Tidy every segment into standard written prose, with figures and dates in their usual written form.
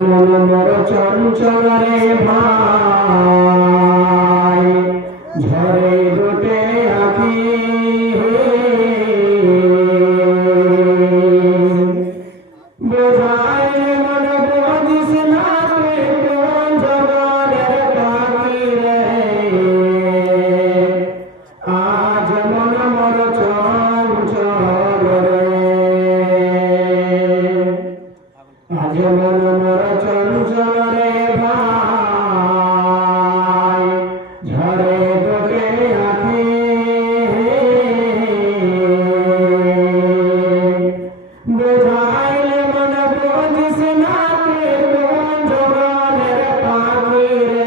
মনোমর চঞ্চল রে ভাই ঝরে দুটে আঁখি বোঝায় মন বুঝিস না তুই কোন জগতের পাখি রে আজ মনোমর চঞ্চল রে আজ মনোমর চঞ্চল রে ভাই ঝরে দুটে আঁখি বোঝাইলে মন বুঝিস না তুই কোন জগতের পাখি রে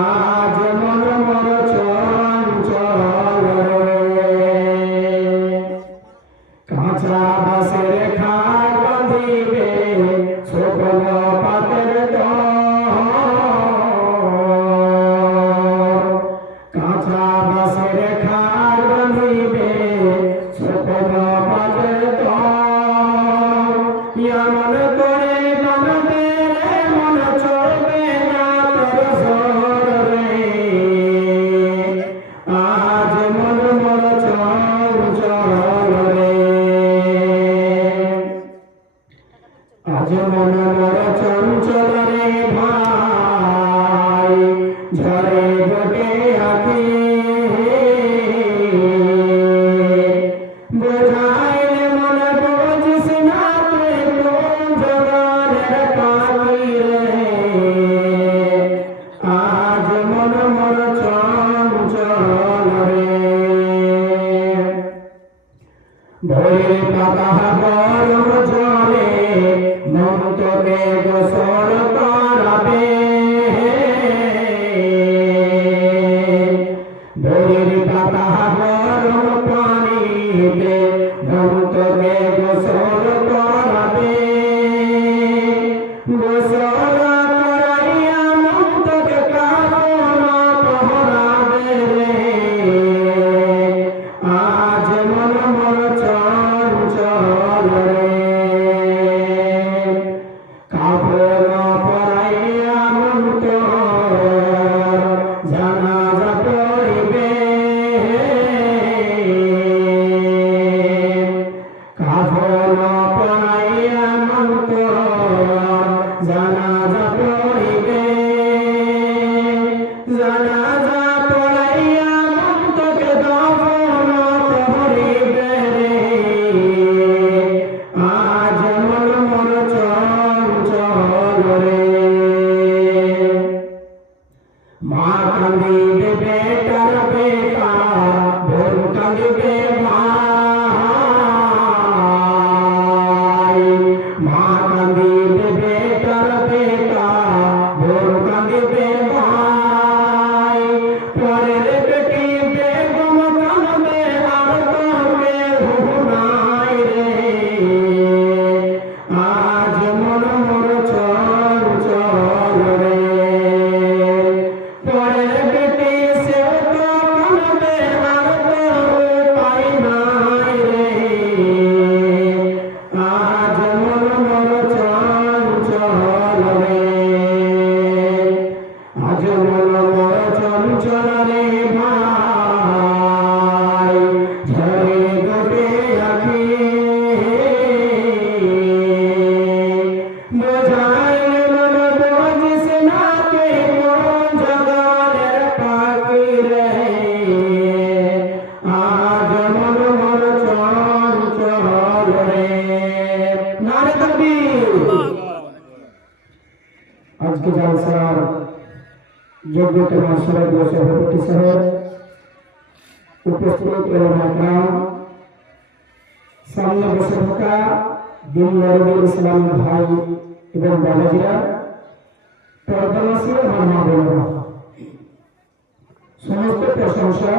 আজ মনোমর চঞ্চল রে কাঁচা বাঁশের খাট বাঁধিবে শুকনো পাতের কাঁচা বাঁশের খাট বাঁধিবে শুকনো পাতের এমন করে বাঁধবে রে মন চলবে না তোর জোর রে আজ মনোমর চঞ্চল রে আজ মনোমর চঞ্চল রে ভাই ঝরে দুটে আঁখি বোঝাইলে মন বুঝিস না তুই কোন জগতের পাখি রে আজ মনোমর চঞ্চল রে ভোরের পাতা গরম জলে মন তোকে গোসল করাবে ভোরের পাতা গরম পানিতে মন তোকে গোসল করাবে গোসল করাইয়া মন তোকে কাফন পহরাবে রে আজ মনোমর চঞ্চল রে কাফন পরাইয়া মন তোর জানাজা পড়িবে কাফন পরাইয়া মন তোর জানাজা পড়িবে জানাজা পড়াইয়া মন তোকে দাফন করিবে রে আজ মনোমর চঞ্চল রে মা কাঁদিবে বেটার বেটা বোন কাঁদিবে ভাই মা কাঁদিবে বেটার বেটা বোন কাঁদিবে ভাই পরের বেটি বেগম কাঁদবে আর তোকে ঘুমাই রে আজ মনোমর চঞ্চল রে পরের বেটি সেও তো কাঁদবে আর তোর উপায় নাই রে আজ মনোমর চঞ্চল রে আজ মনোমর চঞ্চল রে ভাই ঝরে দুটে আঁখি বোঝাইলে মন বুঝিস না তুই কোন জগতের পাখি রে আজ মনোমর চঞ্চল রে নারে তাকবীর আজকে জলসার যোগ্যতম সভাপতি সভাপতি সহ উপস্থিত উলামা کرام সামনে বসে থাকা দিনদার ইসলাম ভাই এবং বাবাজিরা পর্দানশীল আমার মা বোনেরা সমস্ত প্রশংসা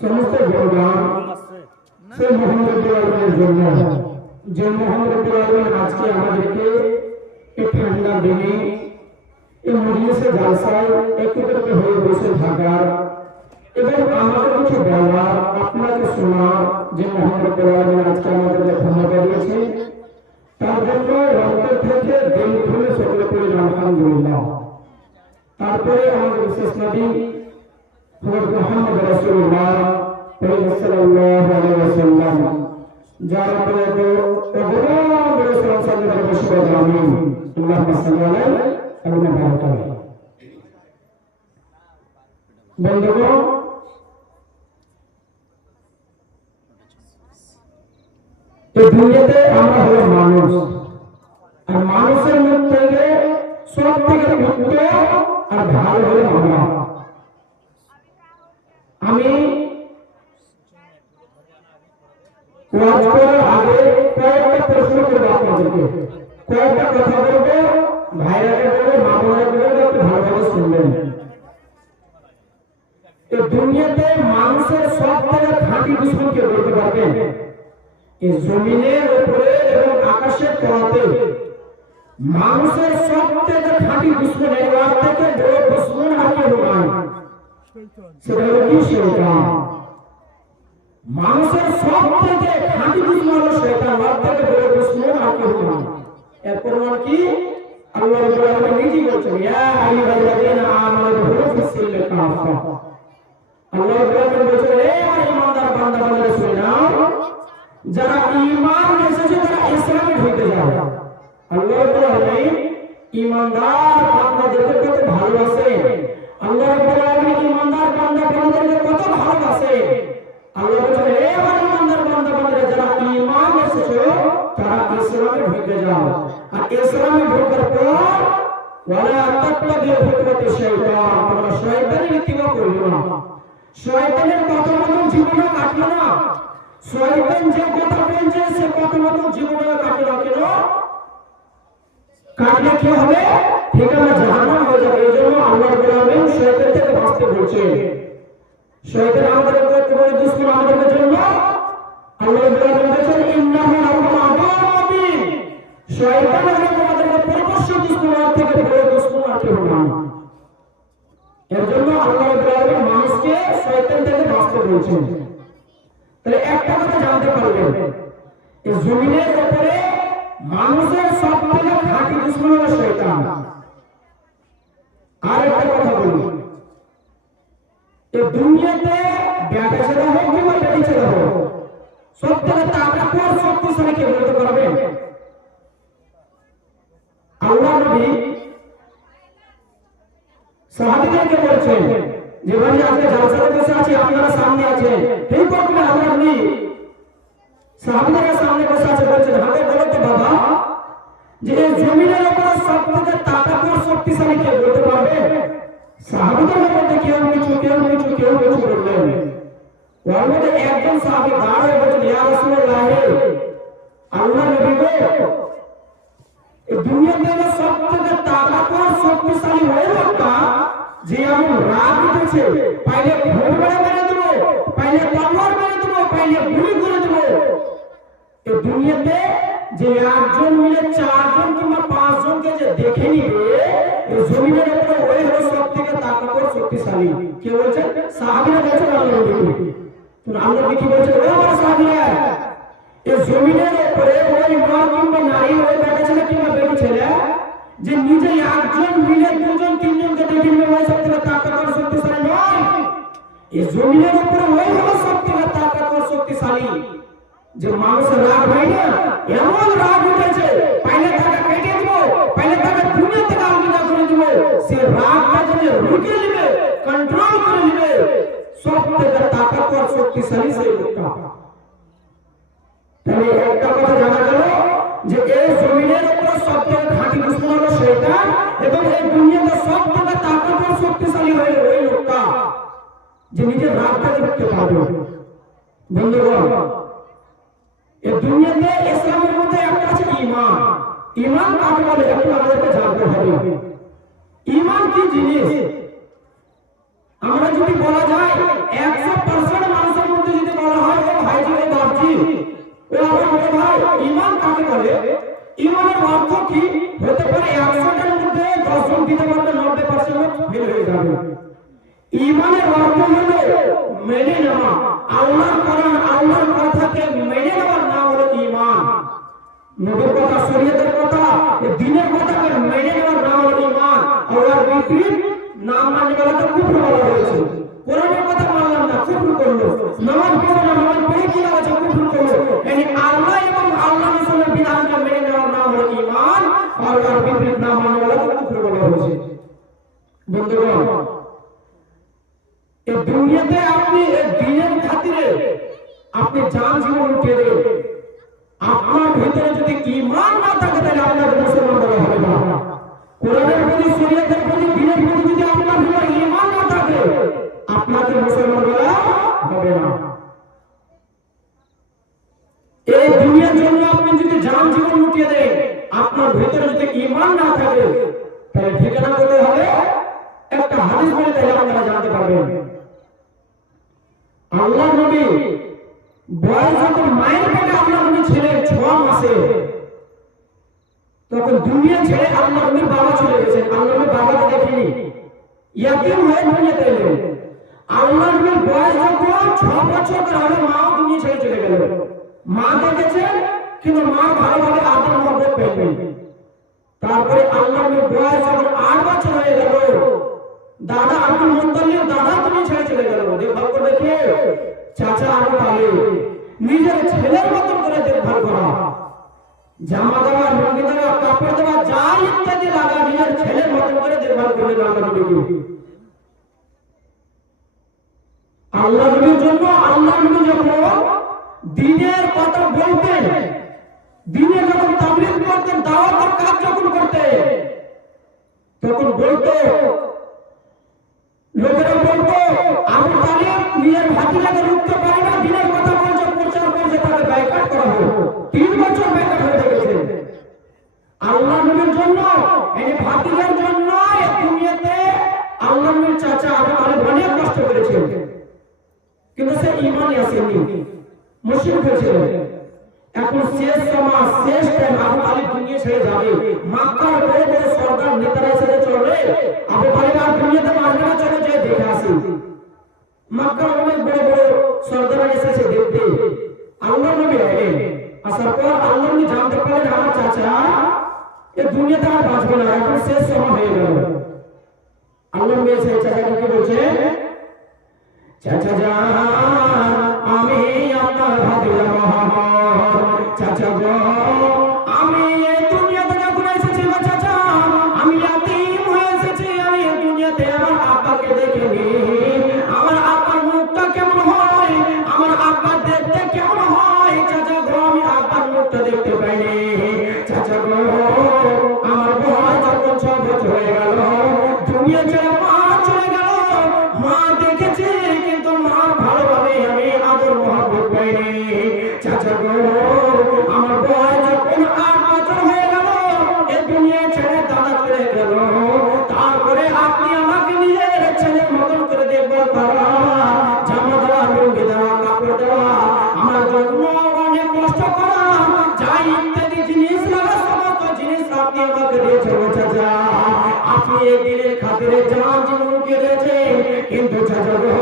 সমস্ত গুণগান সে মোহাম্মদ রব্বুল জন্য যে মোহাম্মদ রব্বুল আজকে আমাদেরকে এই ঠান্ডা দিনে এই মজলিসে জালসায় একত্রিত হয়ে বসে থাকার এবং আমাদের কিছু বলার আপনাকে শোনার যে মোহাম্মদ রব্বুল আজকে আমাদের ধন্যবাদ দিয়েছে তার জন্য বিশেষ নবী হযরত মুহাম্মদ রাসূলুল্লাহ সাল্লাল্লাহু আলাইহি ওয়াসাল্লাম যার উপরে বড় সাল্লাল্লাহু আলাইহি ওয়াসাল্লাম আমিন আল্লাহুম্মা সাল্লি আলা মুহাম্মদ। বন্ধুগণ, এই দুনিয়াতে আমরা হলো মানুষ, আর মানুষের মধ্যে সব থেকে মুক্ত আর ভালো হলো আমরা। আমি ওয়াজ করার আগে কয়েকটা প্রশ্ন করবো আপনাদেরকে, কয়েকটা কথা বলবো, ভাইরাকে বলবো, মা বোনেরা বলবো, একটু ভালোভাবে শুনবেন। এই দুনিয়াতে মানুষের সব থেকে খাঁটি দুশ্মনকে বলতে পারবেন? এই জমিনের উপরে এবং আকাশের তলাতে মানুষের সব থেকে খাঁটি দুশ্মন, এর থেকে বড় দুশ্মন আর কেউ নয়, সেটা হলো কি? শয়তান। মানুষের সব থেকে খাঁটি দুশ্মন হলো শয়তান, আর থেকে বড় দুশ্মন আর কেউ নয়। এর প্রমাণ কি? আল্লাহ রাব্বুল আলামিন নিজেই বলছেন, ইয়া আইয়ুহাল্লাযীনা আমানু দুখুলু ফিস-সিলমি কাফা। আল্লাহ রাব্বুল আলামিন বলছেন, হে আমার ঈমানদার বান্দা বান্দারা শুনে নাও, যারা ঈমান এসেছে তারা ইসলামে ঢুকে যাও। আল্লাহ রাব্বুল আলামিন ঈমানদার বান্দাদেরকে কত ভালোবাসে, আল্লাহ রাব্বুল আলামিন ঈমানদার বান্দা বান্দাদেরকে কত ভালোবাসে। আল্লাহ বলেন, হে আমার ঈমানদার বান্দা বান্দারা যারা ঈমান এসেছে তারা ইসলামে ঢুকে যাও। আর ইসলামে ঢোকার পর ওয়ালা তাত্তাবিউ খুতুওয়াতিশ শাইতান, তোমরা শয়তানের ইত্তিবা করিও না। শয়তানের কথা মতো জীবনে কাটিও না। শয়তান যে কথা বলছে সে কথা মতো জীবনে কাটিও না। কেন? কাটলে কি হবে? ঠিকানা জাহান্নাম হয়ে যাবে। এই জন্য আল্লাহ রাব্বুল আলামিন শয়তান থেকে বাঁচতে বলছেন। শয়তান আমাদের বড় দুশমন, আমাদের জন্য আল্লাহ রাব্বুল আলামিন বলেছেন, ইন্নাহু লাকুম আদুউম মুবিন। শয়তান হলো তোমাদের প্রকাশ্য দুশমন, আর থেকে বড় দুশমন আর কেউ নয়। এর জন্য আল্লাহ রাব্বুল আলামিন মানুষকে শয়তান থেকে বাঁচতে বলছেন। তাহলে একটা কথা জানতে পারবেন, এই জমিনের উপরে মানুষের সব থেকে খাঁটি দুশমন হলো শয়তান। আর একটা কথা বলি, এই দুনিয়াতে বেটা ছেলে হোক কিংবা বেটি ছেলে হোক, সব থেকে তাকওয়ার শক্তিশালী কে বলতে পারবেন? আল্লাহ নবী সাহাবীদেরকে বলছেন যে ভাই আজকে জালসাতে বসে আছি, আপনারা সামনে আছেন, এই করবেন আল্লাহ নবী সাহাবীদের সামনে বসে আছে, বলছেন, আমাকে বলো তো বাবা, যে এই জমিনের উপর সব থেকে তাকওয়ার শক্তিশালী কে বলতে পারবে? সাহাবীদের মধ্যে কেউ কিছু বললেন। ওর মধ্যে একজন সাহাবী দাঁড়িয়ে বলছেন, ইয়া রাসূলুল্লাহ, আল্লাহ নবী গো, এই দুনিয়াতে সব থেকে তাকওয়ার শক্তিশালী ওই লোকটা যে এমন রাগ উঠেছে, পাইলে ঘোড়া মেরে দেবো, পাইলে তলোয়ার মেরে দেবো, পাইলে গুলি করে দেবো। এই দুনিয়াতে যে একজন মিলে চারজন কিংবা পাঁচজনকে যে দেখে নিবে, এই জমিনের উপরে ওই হলো সব থেকে তাকওয়ার শক্তিশালী। কে বলছেন? সাহাবীরা বলছেন আল্লাহ নবী। তো আল্লাহ নবী কি বলছেন? ও আমার সাহাবীরা, এই জমিনের উপরে ওই মা কিংবা নারী, ওই বেটা ছেলে কিংবা বেটি ছেলে যে নিজে একজন মিলে দুজন তিনজনকে দেখে নিবে, ওই সব থেকে তাকওয়ার শক্তিশালী নয়। এই জমিনের উপরে ওই হলো সব থেকে তাকওয়ার শক্তিশালী। যে মানুষের রাগ হয় না, এমন রাগ উঠেছে, পাইলে তাকে কেটে দিব, পাইলে তাকে দুনিয়া থেকে আলাদা করে দিব, সে রাগটা যদি রুখে নেবে, কন্ট্রোল করে নেবে, সব থেকে তাকওয়ার শক্তিশালী সেই লোকটা। তাহলে একটা কথা জানা গেল যে এই জমিনের উপর সব থেকে খাঁটি দুশমন হলো শয়তান, এবং এই দুনিয়াতে সব থেকে তাকওয়ার শক্তিশালী হলো ওই লোকটা যে নিজের রাগটা রুখতে পারবে। বন্ধুগণ, এই দুনিয়াতে ইসলামের মধ্যে একটা আছে ঈমান। ঈমান কাকে বলে একটু আমাদেরকে জানতে হবে। ঈমান কি জিনিস? আমরা যদি বলা যায় 100% মানুষের মধ্যে যদি বলা হয় ও ভাইজি ও বাপজি, ও আমার বড় ভাই, ঈমান কাকে বলে? ঈমানের অর্থ কি? হতে পারে 100টার মধ্যে 10 জন দিতে পারলে 90% ফেল হয়ে যাবে। ঈমানের অর্থ হলো মেনে নেওয়া, আল্লাহর কোরআন আল্লাহর কথাকে মেনে নেওয়ার নাম হলো ঈমান। নবীর কথা, শরীয়তের কথা, এই দ্বীনের কথাকে মেনে নেওয়ার নাম হলো ঈমান। আল্লাহর বিপরীত নাম মানলে বলা তো কুফর বলা হয়েছে। কোরআনের কথা মানলাম না, কুফর করলো। নামাজ পড়লো না, নামাজ পড়ে কি লাভ আছে, কুফর করলো। এই আল্লাহ এবং আল্লাহ রাসূলের বিধানকে মেনে নেওয়ার নাম হলো ঈমান, আল্লাহর বিপরীত নাম মানলে বলা তো কুফর বলা হয়েছে। বন্ধুগণ, এই দুনিয়াতে আপনি এই দিনের খাতিরে আপনি জান জীবন উঠিয়ে দেন, আপনার ভিতরে যদি ঈমান না থাকে তাহলে আপনাকে মুসলমান বলা হবে না। কোরআনের প্রতি, শরীয়তের প্রতি, দ্বীনের প্রতি যদি আপনার ভিতরে ঈমান না থাকে আপনাকে মুসলমান বলা হবে না। এই দুনিয়ার জন্য আপনি যদি জান জীবন উঠিয়ে দেন, আপনার ভিতরে যদি ঈমান না থাকে তাহলে ঠিকানা কোথায় হবে? একটা হাদিস বলে তাহলে আপনারা জানতে পারবেন। আল্লাহর নবী বয়স যখন মায়ের পেটে আল্লাহর নবী ছিলেন 6 মাসে, তখন দুনিয়া ছেড়ে আল্লাহর নবীর বাবা চলে গেছেন। আল্লাহর নবী বাবাকে দেখেনি, ইয়াতীম হয়ে দুনিয়াতে এলেন। আল্লাহর নবীর বয়স যখন 6 বছর হলো, মাও দুনিয়া ছেড়ে চলে গেল। মা দেখেছেন কিন্তু মা ভালোভাবে আদর মহব্বত পেলেন। তারপরে আল্লাহর নবীর বয়স যখন 8 বছর হয়ে গেল, দাদা আব্দুল মুত্তালিব দাদা দুনিয়া ছেড়ে চলে গেল। দেখভাল করে দেখে চাচা আবু তালিব নিজের ছেলের মতো করে দেখভাল করা, জামা দেওয়া, লুঙ্গি দেওয়া, কাপড় দেওয়া, যা ইত্যাদি লাগা নিজের ছেলের মতো করে দেখভাল করলেন আল্লাহ নবী। আল্লাহ নবীর জন্য আল্লাহ নবী যখন দ্বীনের কথা বলতেন, দ্বীনে যখন তাবলীগ করতেন, দাওয়াতের কাজ যখন করতেন, তখন বলতো, লোকেরা বলতো আবু তালিব নিজের ভাতিজাকে রুখতে পারে না, দ্বীনের কথা বলছে, প্রচার করছে, তাকে বাইকাট করা হলো। 3 বছর বাইকাট হয়ে গেছে। আল্লাহ নবীর জন্য, এই ভাতিজার জন্য এই দুনিয়াতে আল্লাহ নবীর চাচা আবু তালিব অনেক কষ্ট করেছেন, কিন্তু সে ঈমানই আসেনি, মুশরিক হয়েছিল। এখন শেষ সমাজ, শেষ টাইম, আবু তালিব দুনিয়া ছেড়ে যাবে। মক্কার বড় বড় সরদার নেতারা এসে চলে, আবু তালিব আর দুনিয়াতে আসবে না, চলে যেয়ে দেখে আসি। মক্কার অনেক বড় বড় সরদার এসেছে দেখতে। আল্লাহ নবী এলেন, আসার পর আল্লাহ নবী জানতে পারলেন আমার চাচা এই দুনিয়াতে আর বাঁচবে না, এখন শেষ সময় হয়ে গেল। আল্লাহ নবী এসে চাচাকে কি বলছে? চাচা জান, আমি আপনার ভাতিজা মুহাম্মদ। চাচা গো, আমি এই দুনিয়াতে যখন এসেছি গো চাচা, আমি ইয়াতীম হয়ে এসেছি। আমি এই দুনিয়াতে আমার আব্বাকে দেখিনি। আমার আব্বার মুখটা কেমন হয়, আমার আব্বা দেখতে কেমন হয়, চাচা গো আমি আব্বার মুখটা দেখতে পাইনি। চাচা গো, আমার বয়স যখন 6 বছর হয়ে গেল, দুনিয়া ছেড়ে মা চলে গেল। মা দেখেছি কিন্তু মার ভালোভাবে আমি আদর মহব্বত পাইনি। চাচা গো, আমার বয়স যখন 8 বছর হয়ে গেল, এই দুনিয়া ছেড়ে দাদা চলে গেল। তারপরে আপনি আমাকে নিজের ছেলের মতন করে দেখভাল করা, জামা দেওয়া, লুঙ্গি দেওয়া, কাপড় দেওয়া, আমার জন্য অনেক কষ্ট করা, যা ইত্যাদি জিনিস লাগা সমস্ত জিনিস আপনি আমাকে দিয়েছেন। চাচা, আপনি এই দিনের খাতিরে জান জীবন উঠিয়ে দিয়েছেন, কিন্তু চাচা গো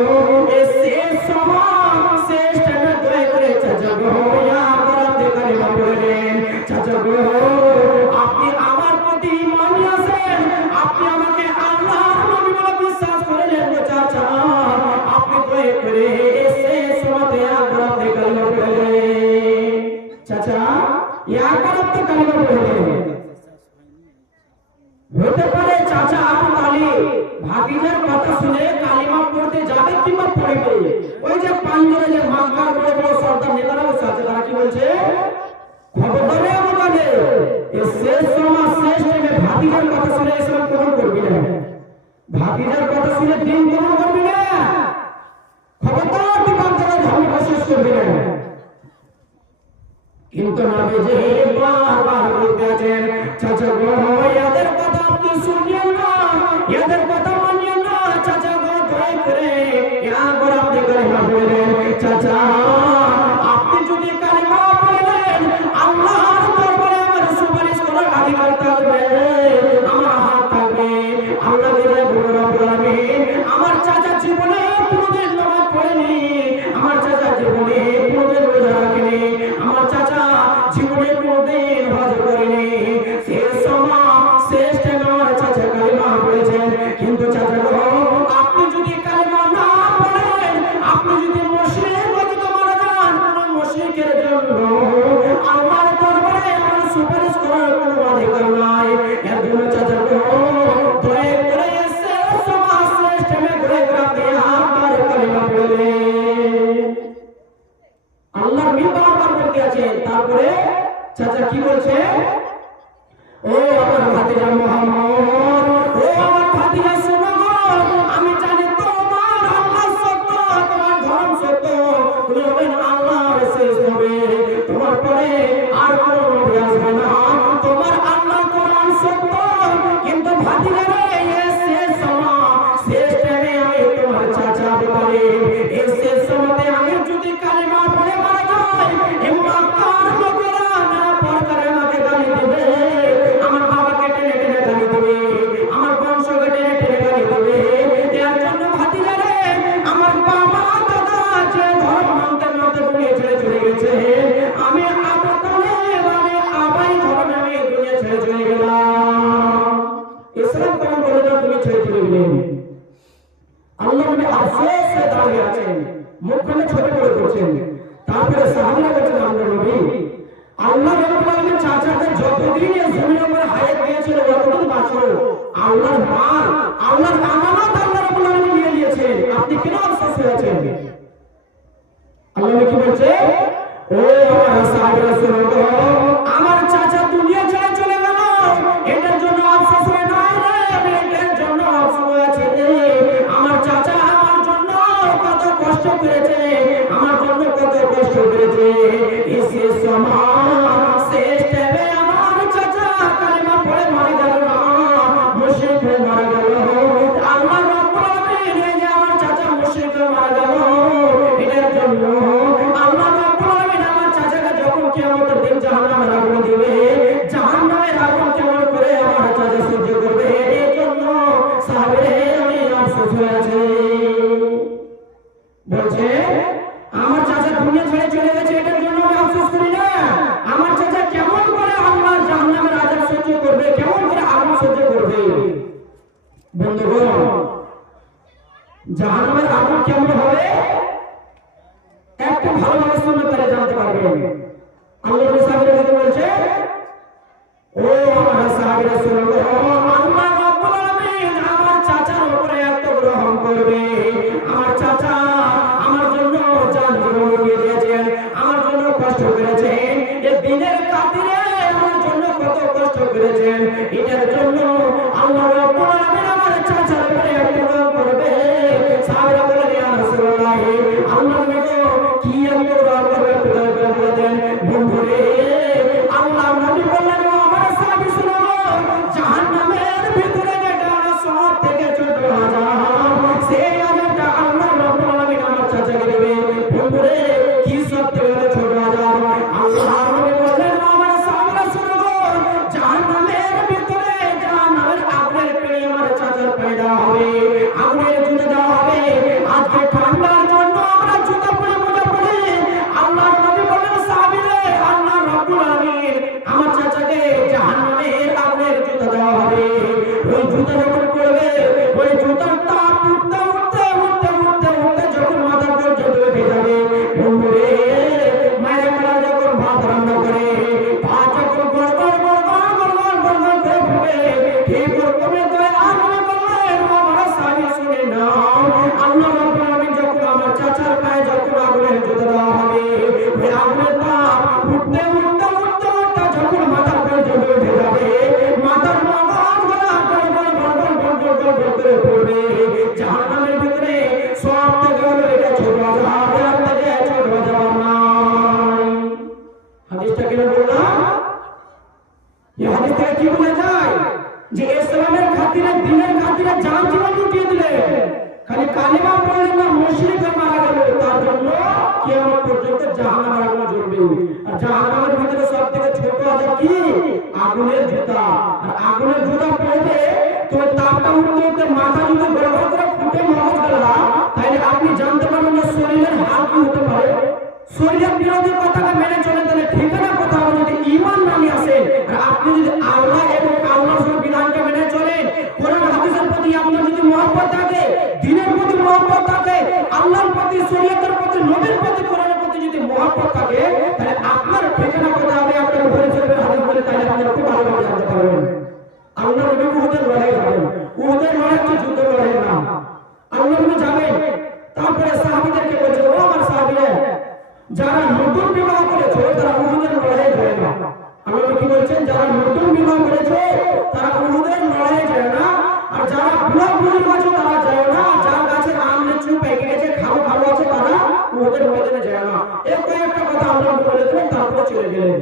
এই শেষ সময়, শেষ টাইমে দয়া করে চাচা গো আবার আপনি কালিমা পড়লেন। চাচা গো, আপনি আমার প্রতি ঈমান আছেন, আপনি আমাকে আল্লাহর নবী বলে বিশ্বাস করেন গো চাচা, আপনি দয়া করে এই শেষ সময়তে আবার আপনি কালিমা পড়লেন। চাচা, একবার আপনি কালিমা পড়লেন। হতে পারে চাচা আবু তালিব ভাতিজার কথা শুনে কালিমা পড়তে যাবে কিংবা পড়বে। ওই যে পাঞ্জরে যে মক্কার বড় বড় সরদার নেতারা বসে আছে, তারা কি বলছে? খবরদারে আবু তালিব, এই শেষ সময়, শেষ টাইমে ভাতিজার কথা শুনে ইসলাম কবুল করবি না, ভাতিজার কথা শুনে দিন কবুল করবি না, খবরদার তুই বাচ্চারা ধর্ম শেষ করবি না। কিন্তু নবীজি বারবার বলতে আছেন, চাচা গো এদের কথা আপনি শুনিয়েন না, এদের কথা মানিয়েন না। চাচা গো দয়া করে একবার আপনি কালিমা পড়লেন। চাচা, আপনি যদি কালিমা পড়লেন, আল্লাহর দরবারে আমার সুপারিশ করার অধিকার থাকবে, আমার হাত থাকবে। আল্লাহ দিলে বড় রব্বুল আলামিন, আমার চাচা জীবনে কোনোদিন নামাজ পড়েনি, আমার চাচা জীবনে কোনোদিন রোজা রাখেনি, আমার চাচা জীবনে কোনোদিন হজ করেনি। শেষ সময়, শেষ টাইমে আমার চাচা কালিমা পড়েছেন, কিন্তু চাচা আছেন, মুখখানে ছোট করে করছেন। তারপরে সাহাবীরা বলছেন, আমরা নবী, আল্লাহ রাব্বুল আলামিন চাচাদের যতদিন এই জমির উপরে হায়াত দিয়েছিল ততদিন বাঁচো। আল্লাহর মাল, আল্লাহর আমানত আল্লাহ রাব্বুল আলামিন নিয়ে নিয়েছেন, আপনি কেন আফসোস হয়েছেন? আল্লাহ কি বলছে, ও আমার সাহাবীরা শুনো, আমার চাচা দুনিয়া ছেড়ে চলে গেল, এটার জন্য আফসোস হয় নাই রে, এটার জন্য আফসোস হয়েছে রে। আমার চাচা আমার জন্য কত কষ্ট করেছে, আমার জন্য কত কষ্ট করেছে। এসে সমাজ শেষ টাইমে আমার চাচা কালিমা পড়ে মারা গেল না, মুশরিক হয়ে মারা গেল। আল্লাহ রাব্বুল আলামিন এই যে আমার চাচা মুশরিক হয়ে মারা গেল, এটার জন্য আল্লাহ রাব্বুল আলামিন আমার চাচাকে যখন কিয়ামতের দিন জাহান্নামের আগুনে দিবে, জাহান্নামের আগুন কেমন করে আমার চাচা সহ্য করবে, এই জন্য সাহাবীরা আমি আফসোস হয়েছে। বলছে আমার চাচা দুনিয়া ছেড়ে চলে গেছে, এটার জন্য আমি আফসোস করি না। আমার চাচা কেমন করে আল্লাহর জাহান্নামের আযাব সহ্য করবে, কেমন করে আগুন সহ্য করবে। বন্ধুগণ, জাহান্নামের আগুন কেমন হবে একটু ভালোভাবে শুনলে তাহলে জানতে পারবেন। আল্লাহ সাহাবীরা বলছে, ও আমার সাহাবীরা শুনো, আল্লাহ রাব্বুল আলামিন আমার চাচার উপরে এত গ্রহণ করবে। আমার চাচা আমার জন্য জান জীবন দিয়ে দিয়েছেন, আমার জন্য কষ্ট করেছেন, এই দিনের খাতিরে আমার জন্য কত কষ্ট করেছেন, এটার জন্য আল্লাহ রাব্বুল আলামিন আমার চাচার উপরে এত গ্রহণ করবে। সাহাবীরা বলেন, ইয়া রাসূলুল্লাহ, আল্লাহ নবী কি এত গ্রহণ করবে, বলে দেন। বন্ধুরে, আল্লাহ নবী বললেন, আমার সাহাবী শুনো, জাহান্নামের ভিতরে যেটা সব থেকে ছোট আযাব, সেই আযাবটা আল্লাহ রাব্বুল আলামিন আমার চাচাকে দেবে। বন্ধুরে, কি সব থেকে ছোট আযাব? আল্লাহ নবী বললেন, আমার সাহাবীরা শুনো, জাহান্নামের ভিতরে জাহান্নামের আগুনের পেড়ে আমার চাচার পয়দা হবে, আগুনের জুতা দেওয়া হবে। আজকে ঠান্ডার জন্য আমরা জুতা পরে মোজা পরে, আল্লাহ নবী বললেন, সাহাবীরা, আল্লাহ রাব্বুল আলামিন আমার চাচাকে জাহান্নামের আগুনের জুতা দেওয়া হবে। ওই জুতা যখন পরবে, ওই জুতার তাপ উঠতে উঠতে উঠতে উঠতে উঠতে যখন মাথা পর্যন্ত উঠে যাবে। বন্ধুরে, মায়ের মারা যখন ভাত রান্না করে, ভাত যখন গড়গড় গড়গড় গড়গড় গড়গড় করে ফুটে, ঠিক ওরকমই দয়াল নবী বললেন, আমার সাহাবী শুনে নাও, আল্লাহ রাব্বুল আলামিন যখন আমার চাচার পায়ে যখন আগুনের জুতা দেওয়া হবে, ওই আগুনের তাপ উঠতে উঠতে উঠতে উঠতে যখন মাথা পর্যন্ত উঠে যাবে, মাথার মগজগুলো গড়গড় গড়গড় গড়গড় গড়গড় করে পড়বে। জাহান্নামের ভিতরে সব থেকে হলো এটা ছোট আযাব, এর থেকে ছোট আযাব নাই। হাদিসটা কেন বললাম? এই হাদিস থেকে কি বোঝা যায়? যে ইসলামের খাতিরে, দ্বীনের খাতিরে জান জীবন লুটিয়ে দিলে, খালি কালিমা পড়লেন না, মুশরিক হয়ে মারা গেল, তার জন্য কিয়ামত পর্যন্ত জাহান্নামের আগুন জ্বলবে। আর জাহান্নামের ভিতরে সবথেকে ছোট আযাব কি? আগুনের জুতা। আর আগুনের জুতা পড়বে তো তাপটা উঠতে উঠতে মাথা যদি গড়গড় করে ফুটে মগজ গেল, তাহলে আপনি জানতে পারবেন যে শরীরের হাল কি হতে পারে। শরীরের বিরোধী কথাটা মেনে চলে তাহলে ঠিকানা কথা হবে। যদি ঈমান না নিয়ে আসেন, আর আপনি যদি আল্লাহ এবং আল্লাহর বিধানকে মেনে চলেন, কোরআন হাদিসের প্রতি আপনার যদি মহব্বত থাকে, দ্বীনের প্রতি মহব্বত থাকে, আল্লাহর প্রতি, শরীয়তের প্রতি, নবীর প্রতি, কোরআনের প্রতি যদি মহব্বত থাকে, তাহলে আপনার ঠিকানা কথা হবে, আপনার ঘরে চলবে হাদিস বলে, তাহলে আপনারা খুব ভালোভাবে জানতে পারবেন। আল্লাহ নবী উহুদের লড়াই যাবেন, উহুদের লড়াই হচ্ছে যুদ্ধ লড়াই না। আল্লাহ নবী যাবেন, তারপরে সাহাবীদেরকে বলছে, ও আমার সাহাবীরা, যারা নতুন বিবাহ করেছে তারা উহুদের লড়াই যায় না। আল্লাহ কি বলছেন? যারা নতুন বিবাহ করেছে তারা উহুদের লড়াই যায় না, আর যারা বুড়া বুড়ির আছে তারা যায় না, যার কাছে আম লিচু পেকে গেছে, খাওয়া ভালো আছে, তারা উহুদের ময়দানে যায় না। এই কয়েকটা কথা আল্লাহ বলে দিলেন, তারপরে চলে গেলেন।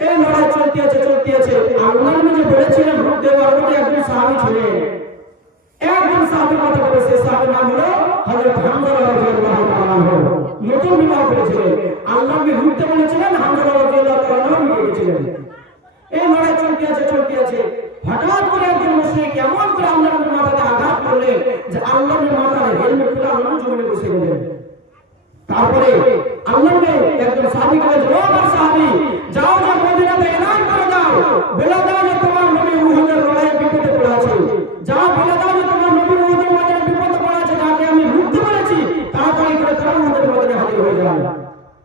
এই লড়াই চলতে আছে চলতে আছে। আল্লাহ নবী বলেছিলেন, হুদে বারবতে একজন সাহাবী ছিলেন, একজন সাহাবীর কথা বলে, সেই সাহাবীর নাম হলো হযরত হামজা রাদিয়াল্লাহু তাআলা আনহু। নতুন বিবাহ করেছিলেন, আল্লাহ নবী হুদে বলেছিলেন, হামজা রাদিয়াল্লাহু তাআলা আনহু বিয়ে করেছিলেন। এই লড়াই চলতে আছে চলতে আছে। হঠাৎ করে একজন মুশরিক এমন করে আল্লাহ নবীর মাথাতে আঘাত করলেন যে আল্লাহ নবীর মাথায় হেলমেট খুলে আল্লাহ নবী জমিনে বসে গেলেন। তারপরে আল্লাহ নবী একজন সাহাবীকে বললেন, ও আমার সাহাবী, যাও যে মদিনাতে এলান করে দাও, বলে দাও যে তোমার নবী উহুদের লড়াইয়ে বিপদে পড়ে আছে। যাও বলে দাও যে তোমার নবী উহুদের ময়দানে বিপদে পড়ে আছে, যাকে আমি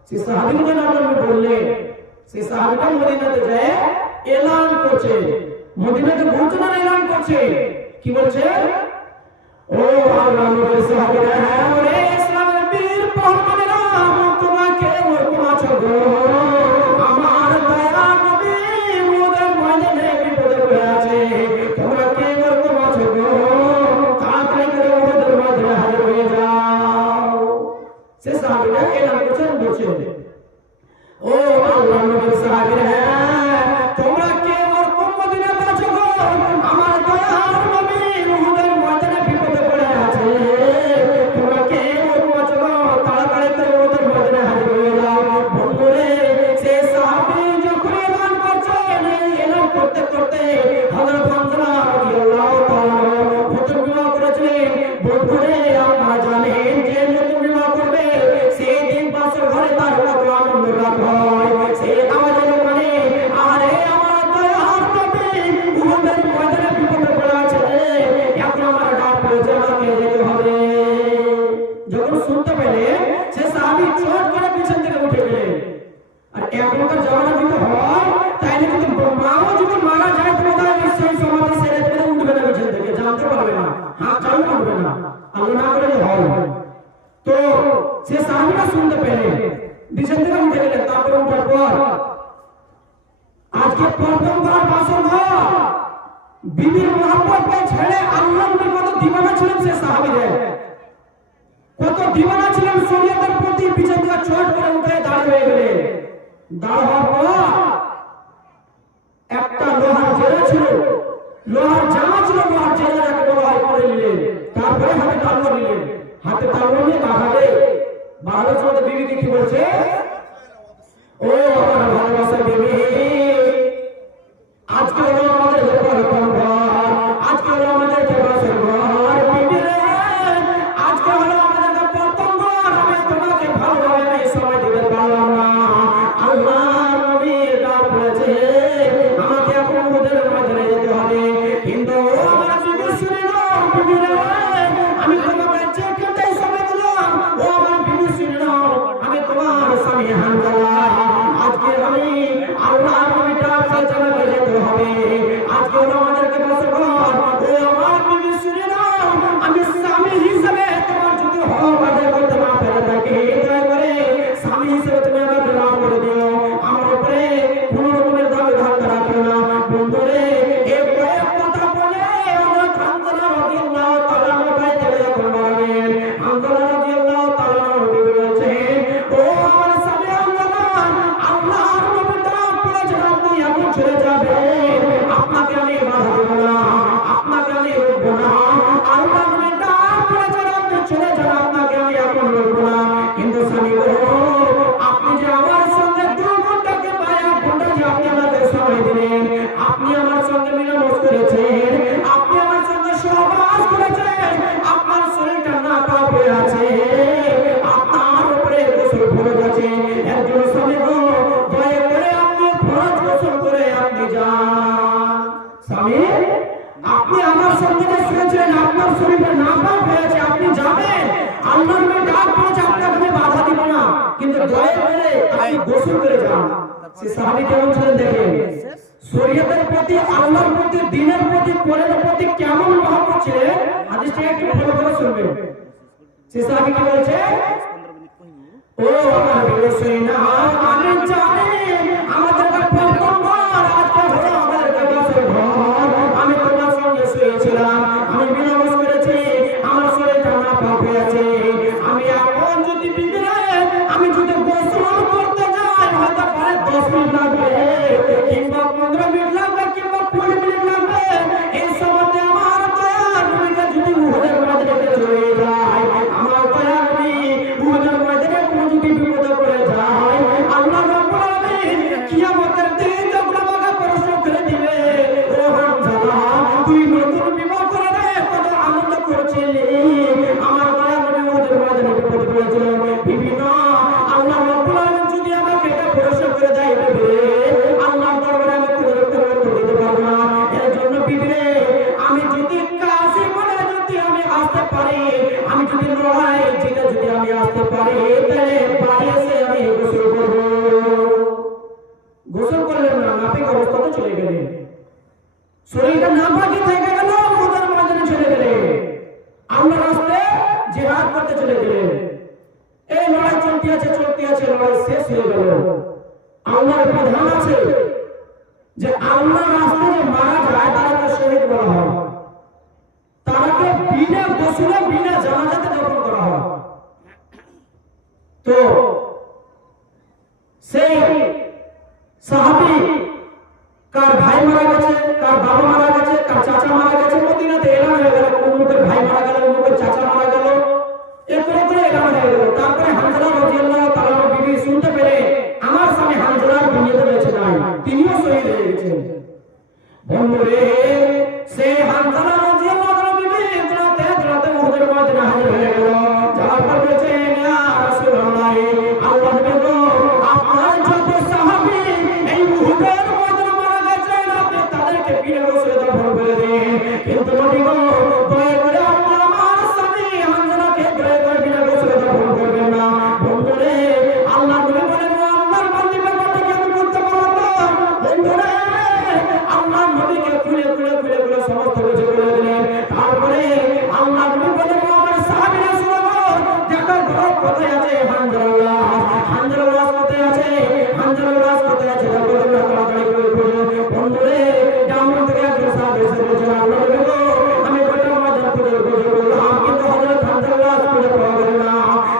সেই সাহাবীকে নাম বললেন, সেই সাহাবীটা মদিনাতে যায় এলান করছে, মদিনাতে ঘোষণার এলান করছে, কি বলছে? ও আল্লাহর নবীর সাহাবীরা, ওরে ইসলামের বীর পহলওয়ানেরা, তোমাকে ওরকম আছো গো, আমার দয়া নবী ওদের ময়দানে বিপদে পড়ে আছে, তোমরা কে ওরকম আছো গো, তাড়াতাড়ি করে ওদের ময়দানে হাজির হয়ে যাও। সে সাহাবীরা এলান করছেন, বলছে ও আল্লাহর নবীর সাহাবীরা, তোমরা কে ওরকম মদিনাতে আছো গো, আমার দয়ার নবী ওদের ময়দানে বিপদে পড়ে আছে, তোমরা কে ওরকম আছো গো, তাড়াতাড়ি করে ওদের ময়দানে হাজির হয়ে যাও। বন্ধুরে, সেই সাহাবী যখন এলান করছেন, এলান করতে করতে হযরত হামজা রাদিয়াল্লাহু তাআলা নতুন বিবাহ করেছিলেন। বন্ধুরে, আপনারা জানেন যে নতুন বিবাহ করবে সেই দিন বাসর ঘরে তার কত আনন্দ রাত হয়, সেই আওয়াজের মানে আরে আমার দয়ার নবী উহুদের ময়দানে বিপদে পড়ে আছে, এখন আমার ডাক পড়েছে, আমাকে যেতে হবে। যখন শুনতে পেলে সে সাহাবী চট করে পিছন থেকে উঠে গেলেন। আর এখনকার জামানা যদি হয় তাইলে কিন্তু মাও যদি মারা যায় তো তাহলে নিশ্চয়ই সমাধি ছেড়ে ফেলে উঠবে না পিছন থেকে, জানতে পারবে না, হাত চালু করবে না, আল্লাহ না করে হয়। তো সে সাহাবীরা শুনতে পেলে পিছন থেকে উঠে গেলেন। তারপরে উঠার পর আজকে প্রথমবার বাসর ঘর বিবির মোহাম্মদকে ছেড়ে আল্লাহর নবী কত দিওয়ানা ছিলেন সে সাহাবীরা, কত দিওয়ানা ছিলেন শরীয়তের প্রতি, পিছন থেকে চট করে উঠে দাঁড়িয়ে হয়ে গেলেন। দাঁড়াবার পর একটা লোহার জেলা ছিল, লোহার জামা ছিল, লোহার জেলা যাকে বলা হয় পরে নিলেন। তারপরে হাতে তালোয়ার নিলেন, হাতে তালোয়ার নিয়ে বাড়াবে, বাড়ানোর সময় বিবিকে কি বলছে? ও আমার ভালোবাসার বিবি, আজকে হলো আমাদের ঘর, আজকে হলো আমাদের বাসর ঘর, বিবি রে, আজকে হলো আমাদের প্রথম ঘর, আমি তোমাকে ভালোভাবে সময় দিতে পারলাম না, আল্লাহর নবী ডাক পড়েছে, আমাকে এখন ওদের ময়দানে যেতে হবে, কিন্তু আমার বিবি শুনে নাও, বিবি রে, আমি তোমাকে যেখানটাই সময় দিলাম, ও আমার বিবি শুনে নাও, আমি তোমার স্বামী হানজালা, আজকে আমি আল্লাহর নবী ডাক পড়েছে, আমাকে যেতে হবে, আজকে হলো আমাদেরকে বাসর ঘর, ও আমার বিবি শুনে নাও, আমি স্বামী হিসেবে তোমার যদি হক আদায় করতে না পেরে থাকি, দয়া করে স্বামী হিসেবে তুমি আমাকে মাফ করে দিও, আমার উপরে কোনো রকমের দাবি ধাক্কা রাখো না। বন্ধুরে, এই কয়েক কথা বলে হযরত হামজা রাদিয়াল্লাহু তাআলা ভাই থেকে যখন বললেন, হামজা রাদিয়াল্লাহু তাআলা নবী বলেছেন, ও আমার স্বামী হামজা, আল্লাহর নবী ডাক পড়েছেন, আপনি এখন চলে যাবেন, আপনাকে আমি বাধা দেব না, আপনাকে আমি রোকবো না, আল্লাহর নবী ডাক পড়েছেন, আপনি চলে যান, আপনাকে আমি এখন রোকবো না। কিন্তু স্বামী গো, আপনি যে আমার সঙ্গে 2 ঘন্টাকে 1 ঘন্টা যে আপনি আমাকে সময় দিলেন, আপনি আমার সঙ্গে মিলামশ করেছেন, আপনি আমার সঙ্গে সহবাস করেছেন, আপনার শরীরটা নাপাক হয়ে আছে, আপনার উপরে গোসল ফরজ আছে, এর জন্য স্বামী গো, দয়া করে আপনি ফরজ গোসল করে আপনি যান। স্বামী, আপনি আমার সঙ্গে যে শুয়েছেন, আপনার শরীরটা নাপাক হয়ে আছে, আপনি যাবেন, আল্লাহর নবী ডাক পড়েছে, আপনাকে আমি বাধা দিব না, কিন্তু দয়া করে আপনি গোসল করে যান। সে সাহাবী কেমন ছিলেন দেখেন, শরীয়তের প্রতি, আল্লাহর প্রতি, দ্বীনের প্রতি, কোরআনের প্রতি কেমন মহব্বত ছিলেন, হাদিসটা একটু ভালো করে শুনবেন। সে সাহাবী কি বলছে? ও আমার বিবি শুনে নাও, আমি জানি আমাদের প্রথম ঘর, আজকে হলো আমাদের বাসর ঘর, আমি তোমার সঙ্গে শুয়েছিলাম, আমি মিলামশ করেছি, আমার শরীরটা নাপাক হয়ে আছে, আমি এখন যদি বিবি রে, আমি যদি গোসল করতে যাই, হয়তো পারে 10 মিনিট লাগবে, কিংবা 15 মিনিট লাগবে, কিংবা 20 মিনিট লাগবে, এই সময়তে আমার দয়ার নবীকে যদি উহুদের ময়দানে চলে যায়, আমার দয়ার নবী উহুদের ময়দানে কোনো যদি বিপদে পড়ে যায়, আল্লাহ রাব্বুল গেলেন, শরীরটা নাপাকি থেকে গেল, মুহূর্তের ময়দানে চলে গেলেন, আল্লাহর রাস্তায় জিহাদ করতে চলে গেলেন। এই লড়াই চলতে আছে, লড়াই শেষ হয়ে গেল। আল্লাহর বিধান আছে যে আল্লাহর রাস্তায় যে মারা যায় তাকে শহীদ বলা হয়, তাকে বিনা গোসলে বিনা জানাজাতে দাফন করা হয়। তো সেই সাহাবী কার ভাই মারা গেছে, কার বাবা মারা গেছে, কার চাচা মারা গেছে, মদিনাতে এলান হয়ে গেল, অমুকের ভাই মারা গেল, অমুকের চাচা মারা গেল, এরপরে এলান হয়ে গেল। তারপরে হানজালা রাদিয়াল্লাহু তাআলা বিবি শুনতে পেলে আমার স্বামী হানজালা দুনিয়াতে বেঁচে নাই, তিনিও শহীদ হয়ে গেছেন। বন্ধুরে, সেই হানজালা রাদিয়াল্লাহু তাআলা বিবি রাতে মুহূর্তের মধ্যে হাজির হয়ে গেল। যাওয়ার পর বলছেন, ইয়া রাসূলুল্লাহ, আল্লাহর নবী, আপনার যত সাহাবী এই মুহূর্তের মধ্যে মারা গেছেন, আপনি তাদেরকে বিনা গোসলে দাফন করে দিন। কিন্তু নবী গো, দয়া করে আপনি আমার স্বামী হানজালাকে দয়া করে বিনা গোসলে দাফন করবেন না। বন্ধুরে, আল্লাহর নবী বলেন, আল্লাহর বান্দী ব্যাপারটা কি আমি বলতে পারবো না? বন্ধুরে, আল্লাহর নবীকে খুলে সমস্ত কিছু বলে দিলেন। তারপরে আল্লাহর নবী বলেন, আমার সাহাবীরা শুনো, দেখো ঘর কোথায় আছে হানজালা, হানজালা কোথায় আছে, হানজালা কোথায় আছে, দেখো তোমরা তাড়াতাড়ি করে খুঁজো। বন্ধুরে, ডাউন থেকে একজন সাহাবী এসে বলছেন, আল্লাহর নবী গো, আমি গোটা ময়দান খুঁজে বললাম, কিন্তু হযরত হানজালা খুঁজে পাওয়া গেল না।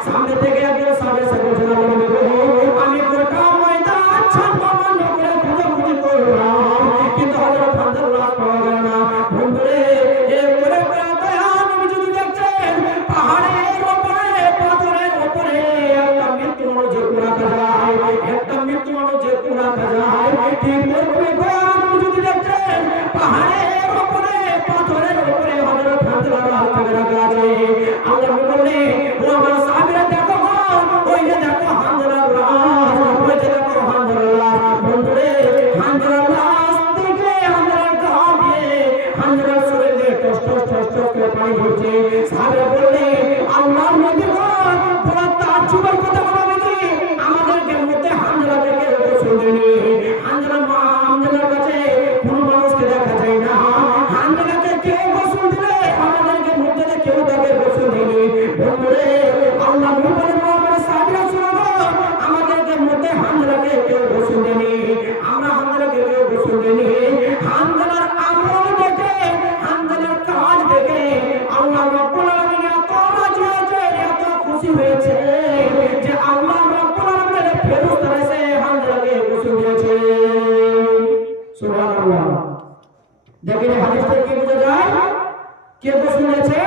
সামনে থেকে একজন সাহাবী এসে বলছেন, আল্লাহর নবী গো, আমি গোটা ময়দান ছাড়বন্ধ করে খুঁজে করলাম, কিন্তু হযরত হানজালা পাওয়া গেল না। বন্ধুরে, এরপরে আমি যদি দেখছেন পাহাড়ের উপরে, পাথরের উপরে একটা মৃত্যু মানুষ যে রাখা যায়, একটা মৃত্যু মানুষ যে রাখা যায়, ঠিক এরকমই আমি যদি দেখছেন পাহাড়ের উপরে, পাথরের উপরে হযরত হানজালা রাখা আছে। আল্লাহ বললেন, ও আমার সাহাবীরা দেখো, ওই যে দেখো হানজালার লাশ, ওই যে দেখো হানজালার লাশ। বন্ধুরে, হানজালার লাশ থেকে হানজালার গা দিয়ে হানজালার শরীরে টস করে পানি ঝরছে। সাহাবীরা বললেন, আল্লাহর নবী গো, বড় তাজ্জুবের কথা বলবেন, আমাদেরকে মধ্যে হানজালাকে কেউ গোসল দেয়নি। হানজালার কাছে কোনো মানুষকে দেখা যায় না, হানজালাকে কেউ গোসল দিলে আমাদেরকে মধ্যে কেউ তাকে গোসল দেয়নি। বন্ধুরে, আল্লাহর নবী বলেন, আমার সাহাবীরা শুনো, আমাদেরকে মধ্যে হানজালাকে কেউ গোসল দেয়নি, আমরা হানজালাকে কেউ গোসল দেয়নি। হানজালার আমল দেখে, হানজালার কাজ দেখে আল্লাহ রাব্বুল আলামিন এত রাজি হয়েছে, এত খুশি হয়েছে যে আল্লাহ রাব্বুল আলামিনের ফেরেশতারা এসে হানজালাকে গোসল দিয়েছে। সুবহানাল্লাহ। দেখেন হাদিস থেকে কি বোঝা যায়, কে গোসল দিয়েছে?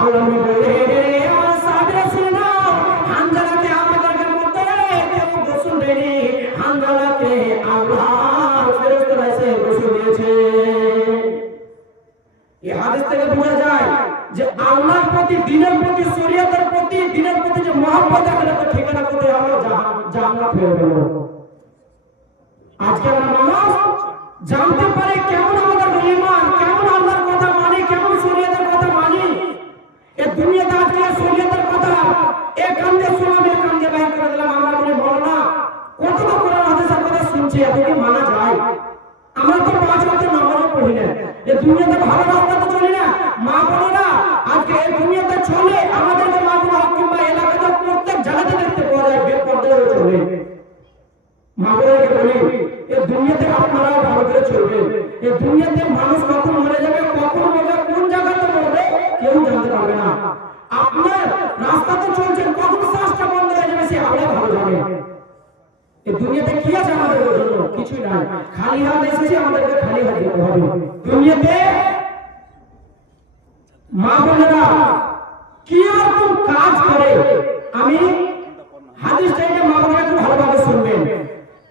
আল্লাহ নবী বললেন, আমার সাহাবীরা শুনে নাও, হানজালাকে আমাদের মধ্যে কেউ গোসল দেয়নি, হানজালাকে আল্লাহর ফেরেশতারা এসে গোসল দিয়েছে। এই হাদিস থেকে বোঝা যায় যে আল্লাহর প্রতি, দ্বীনের প্রতি, শরীয়তের প্রতি, দ্বীনের প্রতি যে মহব্বত, এখানে তো ঠিকানা কোথায় হলো? জান্নাত হয়ে গেল। আজকে আমরা মানুষ জানতে পারি কেমন আমাদের ঈমান, কেমন আল্লাহর কথা মানি, কেমন শরীয়তের কথা মানি। এই দুনিয়াতে আজকে শরীয়তের কথা এক কান্দে শুনলাম, এক কান্দে বাইর করে দিলাম। আমরা বলি বলো না, কত তো কোরআন হাদিসের কথা শুনছি, এত কি মানা যায়? আমরা তো 5 ওয়াক্ত নামাজও পড়ি না, এই দুনিয়াতে ভালো রাস্তা তো চলি না। মা বোনেরা আজকে এই দুনিয়াতে চলে, আমাদেরকে মা বোন কিংবা এলাকাতে প্রত্যেক জায়গাতে দেখতে পাওয়া যায় বেপরদায় চলে। মা বোনেরকে বলি, এই দুনিয়াতে আপনারাও ভালো করে চলবে। এই দুনিয়াতে মানুষ কখন মরে যাবে, কখন মরবে, কোন জায়গাতে মরবে কেউ জানতে পারবে না। আপনার রাস্তাতে চলছেন, কখন শ্বাসটা বন্ধ হয়ে যাবে সে আপনি ভালো জানেন। এই দুনিয়াতে কি আছে আমাদের জন্য? কিছুই নাই। খালি হাত এসেছি, আমাদেরকে খালি হাত যেতে হবে। দুনিয়াতে মা বোনেরা কি রকম কাজ করে, আমি হাদিসটা মা বোনেরা একটু ভালোভাবে শুনবেন।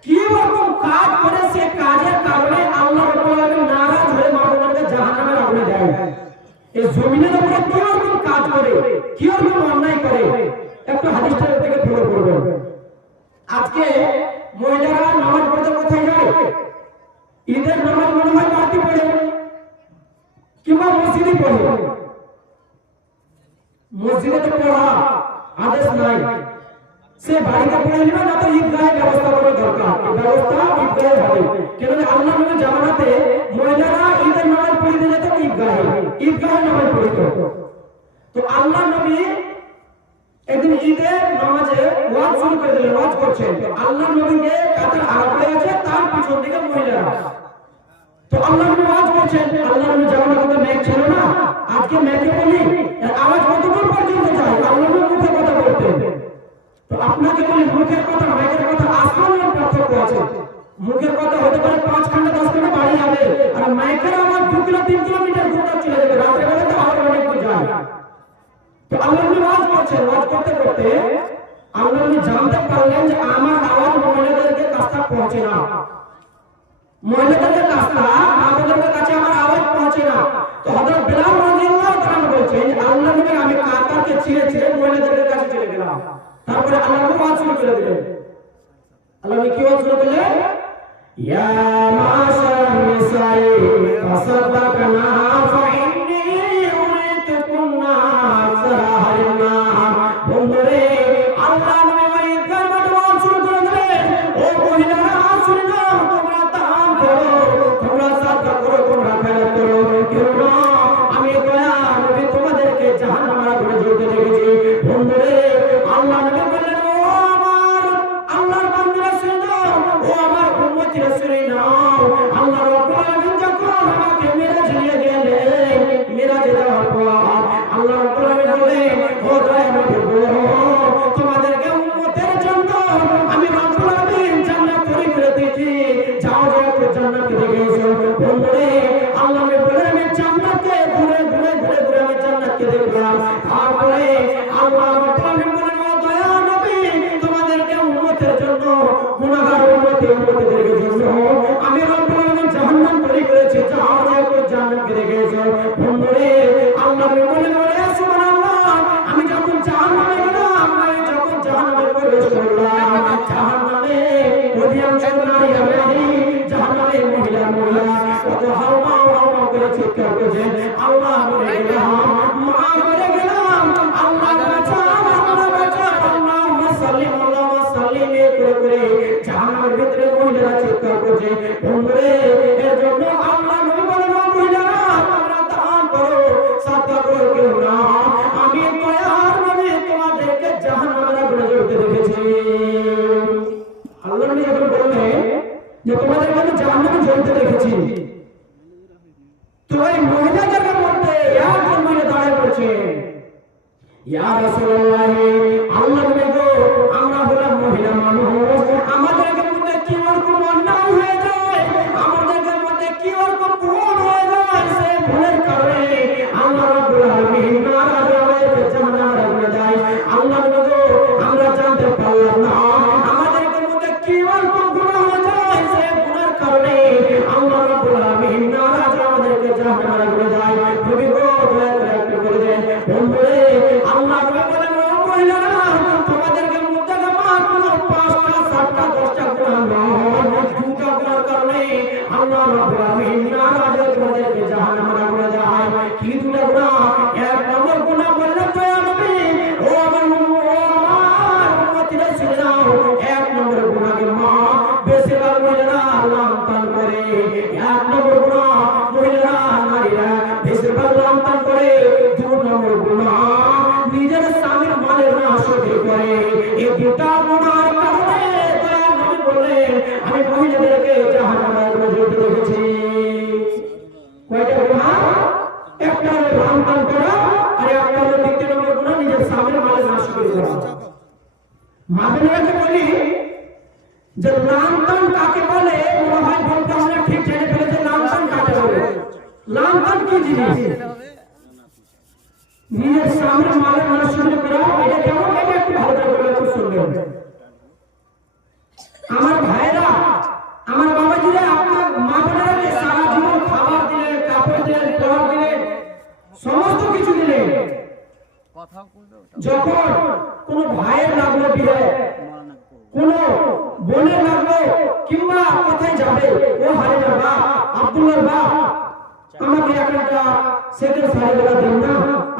কি রকম কাজ করে, সে কাজের কারণে আল্লাহ রাব্বুল আলামিন নারাজ হয়ে মা বোনদেরকে জাহান্নামের আগুনে দেয়। এই জমিনের উপরে কি রকম কাজ করে, কি রকম অন্যায় করে, একটু হাদিসটা থেকে ফলো করবেন। আজকে মহিলারা নামাজ পড়তে কোথায় যায়? ঈদের নামাজ মনে হয় বাড়তি পড়ে কিংবা মসজিদে পড়ে। মসজিদে তো পড়া আদেশ নাই, সে বাড়িতে পড়ে নেবে না তো ঈদগাহের ব্যবস্থা করা দরকার। এই ব্যবস্থা ঈদগাহে হবে, কেন আল্লাহ নবীর জামানাতে মহিলারা ঈদের নামাজ পড়তে যেত ঈদগাহে নামাজ পড়তো। তো আল্লাহ নবী একদিন ঈদের নামাজে ওয়াজ শুরু করে দিলেন, ওয়াজ করছেন। তো আল্লাহ নবীকে কাতার আগে আছে, তার পিছন দিকে মহিলারা। তো আল্লাহ নবী ওয়াজ করছেন, আল্লাহ নবী জামানাতে মেঘ ছিল না, আজকে মেঘে বলি আওয়াজ কতদূর পর্যন্ত যায়, আল্লাহ নবী মুখে কথা বলতেন। তো আপনাকে বলি মুখের কথা মাইকের কথা আসমানের পার্থক্য আছে। মুখের কথা হতে পারে 5 ঘন্টা 10 ঘন্টা বাড়ি যাবে, আর মাইকের আওয়াজ 2 কিলো 3 কিলোমিটার দূর তক চলে যাবে, রাতে বেলা তো আরো অনেক দূর যায়। তো আল্লাহ নবী ওয়াজ করছেন, ওয়াজ করতে করতে আল্লাহ নবী জানতে পারলেন যে আমার আওয়াজ মহিলাদেরকে কাছে পৌঁছে না, মহিলাদের কাছে আমাদের কাছে আমার আওয়াজ পৌঁছে না। তো হযরত বিলাল রাদিয়াল্লাহু তাআলা বলেন আল্লাহ নবী আমি কাতারকে ছিঁড়ে ছিঁড়ে মহিলাদের কাছে চলে গেলাম। তারপরে আল্লাহ নবী ওয়াজ শুরু করে দিলেন। আল্লাহ নবী কি ওয়াজ শুরু করলেন? ইয়া মাশার নিসাই তাসাদদাকনা ফাইন্নী উরিতুকুন্না সারাহারিনা। বন্ধুরে আল্লাহ নবী ওই গায়বাট ওয়াজ শুরু করে দিলেন, ও মহিলারা শুনে নাও, তোমরা দান করো, তোমরা সাদকা করো, তোমরা খয়রাত করো, কেন আমি দয়া নবী তোমাদেরকে জাহান্নামের আগুনে জ্বলতে দেখেছি। বন্ধুরে আল্লাহ নবী বললেন, ও আমার আল্লাহর বান্দারা শুনে নাও, ও আমার উম্মতিরা শুনে নাও, আল্লাহ রাব্বুল আলামিন যখন আমাকে মিরাজ নিয়ে গেলেন, মিরাজে যাওয়ার পর আল্লাহ রাব্বুল আলামিন বললেন, ও দয়া নবী বলো তোমাদেরকে উম্মতের জন্য আমি রাব্বুল আলামিন জান্নাত তৈরি করে দিয়েছি, যাও যাও জান্নাতকে দেখে এসো। বন্ধুরে আল্লাহ নবী বললেন আমি জান্নাতকে ঘুরে ঘুরে ঘুরে ঘুরে আমি জান্নাতকে দেখলাম। তারপরে আল্লাহ রাব্বুল আলামিন বললেন, ও দয়া নবী তোমাদেরকে উম্মতের জন্য গুনাহগার উম্মতের জন্য আমি রাব্বুল আলামিন জাহান্নাম তৈরি করেছি, যাও যাও জান্নাতকে দেখে এসো। বন্ধুরে আল্লাহ নবী বললেন, ওরে সুবহানাল্লাহ আমি যখন জাহান্নামে গেলাম, আমি যখন জাহান্নামে প্রবেশ করলাম, জাহান্নামে অধিকাংশ নারী আমি জাহান্নামে মহিলা কত হাওয়া হাওয়া করে চিৎকার করছে, আল্লাহ মরে গেলাম, মা মরে গেলাম, আল্লাহ বাঁচাও, আল্লাহ বাঁচাও, আল্লাহুম্মা সাল্লি আল্লাহুম্মা সাল্লিম করে করে জাহান্নামের ভিতরে মহিলারা চিৎকার করছে। বন্ধুরে এর জন্য আল্লাহ নবী বলেন, মহিলারা তোমরা দান করো, সাদকা করো, কেন না আমি দয়ার নবী তোমাদেরকে জাহান্নামের আগুনে জ্বলতে দেখেছি। আল্লাহ নবী যখন বললেন যে তোমাদেরকে আমি জাহান্নামে জ্বলতে দেখেছি, তো এই মহিলাদের মধ্যে একজন মহিলা দাঁড়িয়ে পড়ছে, ইয়া রাসূলুল্লাহ আল্লাহ নবী গো আমরা হলাম মহিলা মানুষ, আমাদের মধ্যে কি রকম অন্যায় হয়ে যায়, আমাদের মধ্যে কি রকম ভুল হয়ে যায়, সেই ভুলের কারণে আল্লাহ রাব্বুল আলামিন নারাজ হয়ে জাহান্নামে আগুনে যায়। আল্লাহ নবী গো আমরা জানতে পারলাম না আমাদের মধ্যে কি রকম গুনাহ হয়ে যায়, সেই গুনাহের কারণে আল্লাহ রাব্বুল আলামিন নারাজ আমাদেরকে জাহান্নামে আগুনে যায়। নবী গো দয়া করে একটু বলে দেন। বন্ধুরে আল্লাহ নবী বলেন, ও মহিলারা তোমাদেরকে মধ্যে মাত্র 5টা 7টা 10টা গুনাহ নয়, 2টা গুনাহের কারণে আল্লাহ রাব্বুল আলামিন নারাজ হয়ে তোমাদেরকে জাহান্নামে আগুনে যায়। কি 2টা গুনাহ? এক নম্বর গুনাহ বললেন দয়া নবী, ও আমার উম্মতিরা শুনে নাও, এক নম্বর গুনাহকে মা বেশিরভাগ মহিলারা লাঞ্ছন করে, এক নম্বর গুনাহ মহিলারা নারীরা বেশিরভাগ লাঞ্ছন করে, 2 নম্বর গুনাহ নিজের স্বামীর মালের নাশকতা করে। এই 2টা গুনাহের কারণে দয়া নবী বললেন আমি মহিলাদেরকে জাহান্নামে আগুনে জ্বলতে দেখেছি। কয়টা গুনাহ? একটা হলো লাঞ্ছন করা, আর একটা হলো 2 নম্বর গুনাহ নিজের স্বামীর মালের নাশকতা করা। মাঝে বলি যে লাঞ্ছন কাকে বলে, মনে হয় বলতে আমরা ঠিক জেনে ফেলেছি লাঞ্ছন কাকে বলে। লাঞ্ছন কি জিনিস? নিজের সামনে মালের নাশকতা করা, এটা কেমন? এটা একটু ভালো করে একটু শুনবেন আমার ভাইরা, আমার বাবাজিরা, আপনার মা বোনেরা সারা জীবন খাবার দিলেন, কাপড় দিলেন, পড়া দিলেন, সমস্ত কিছু দিলেন। যখন কোন ভাইয়ের লাগলো বিয়ে, কোন বোনের লাগলো, কিংবা কোথায় যাবে, ও হারিনার বাপ, আব্দুল্লাহর বাপ আমাকে একটা সেকেন্ড শাড়ি দিন না,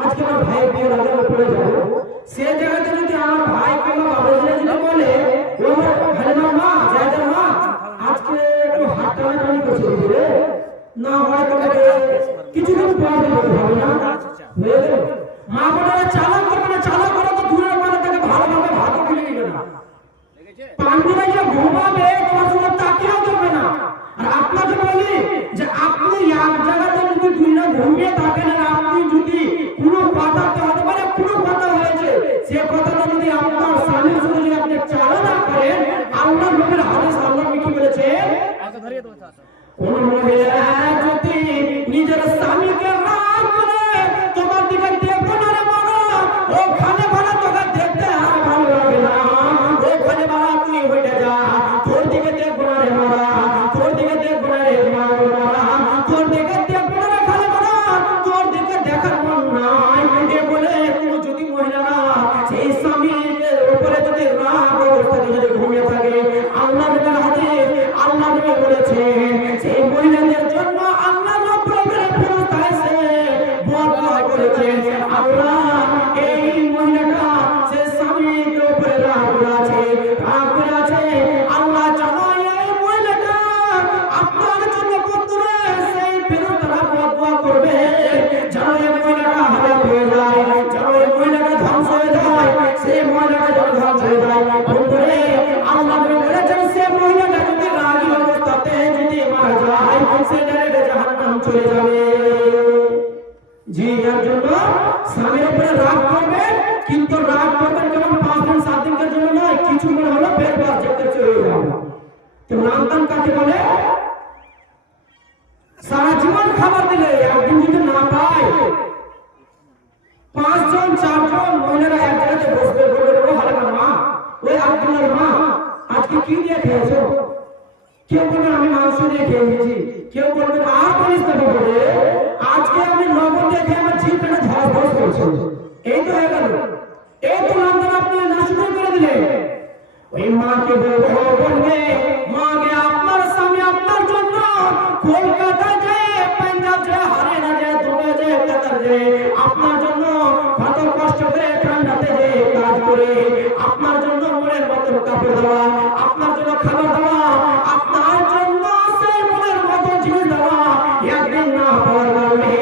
আজকে আমার ভাইয়ের বিয়ে লাগলো, পড়ে যাবো, সে জায়গাতে যদি আমার ভাই কিংবা বাবা যদি বলে ও হালিমার মা জায়দার মা আজকে একটু হাত টানাটানি করছে রে না হয় তোমাকে কিছুদিন পর দিতে হবে না মা বলে চালা করবে না চালা করো তো দূরের মানে তাকে ভালোভাবে ভাত খুলে নিবে না পান্ডুরা যে ঘুমাবে তোমার সঙ্গে তাকিয়েও করবে না। আর আপনাকে বলি যে আপনি এক জায়গাতে যদি দুই না ঘুমিয়ে থাকেন আর আপনি যদি কোনো কথাতে হতে পারে কোনো কথা হয়েছে সে কথাটা যদি আপনার স্বামীর সঙ্গে যদি আপনি চালনা করেন আল্লাহ নবীর হাদিস আল্লাহ কি বলেছে কোন মহিলা যদি নিজের স্বামীকে রাগ করে তোমার দিকে দেখো না রে মরা ওখানে বলা তোকে দেখতে আর ভালো লাগে না ওখানে বলা তুই হয়ে যা তোর দিকে দেখবো না রে মরা তোর দিকে দেখবো না রে মরা তোর দিকে দেখবো না রে খালি মরা তোর দিকে দেখার মন নাই এ বলে কোনো যদি মহিলারা সেই স্বামীর উপরে যদি রাগ অবস্থায় যদি ঘুমিয়ে থাকে আল্লাহ নবীর হাদিস আল্লাহ নবী বলেছে সেই মহিলাদের জন্য আল্লাহ রাব্বুল আলামিন ফেরেশতা এসে বদয়া করেছে আল্লাহ এই মহিলাটা সে স্বামীর উপরে রাগ করেছে আল্লাহ জানো এই মহিলাটা আপনার জন্য বন্ধুরে সেই ফেরেশতারা বদয়া করবে জানো এই মহিলাটা হারাম হয়ে যায় জানো এই মহিলাটা ধ্বংস হয়ে যায় সেই মহিলাটা যখন ধ্বংস হয়ে যায় বন্ধুরে আল্লাহ নবী বলেছেন সেই মহিলাটা যদি রাগী অবস্থাতে যদি মারা যায় সে ডাইরেক্ট জাহান্নাম চলে যাবে। জি এর জন্য স্বামীর উপরে রাগ করবে কিন্তু রাগ করবেন কেবল 5 দিন 7 দিনের জন্য নয় কিছু মনে হলো ফের বাস যেতে চলে যাবে। তো নামদান কাকে বলে সারা জীবন খাবার দিলে একদিন যদি না পায় 5 জন 4 জন মহিলারা এক জায়গাতে বসবে বলবে ও হালিমার মা ওই আব্দুল্লাহর মা আজকে কি দিয়ে খেয়েছো কেউ বলবে আমি মাংস দিয়ে খেয়েছি কেউ বলবে আর বলিস না বলে আজকে আমি লবণ দিয়ে খেয়ে আমার জিভটা ঝাঁস ঝাঁস করছে এই তো হয়ে গেল এই তো নামদান আপনি না শুরু করে দিলেন ওই মাকে বলবে মাকে আপনার স্বামী আপনার জন্য কলকাতা যায় পাঞ্জাব যায় হরিয়ানা যায় দুবাই যায় কাতার যায় আপনার জন্য কত কষ্ট করে ঠান্ডাতে যে কাজ করে আপনার জন্য মনের মতো কাপড় দেওয়া আপনার জন্য খাবার দেওয়া আপনার জন্য সেই মনের মতো জিনিস দেওয়া একদিন না পাওয়ার কারণে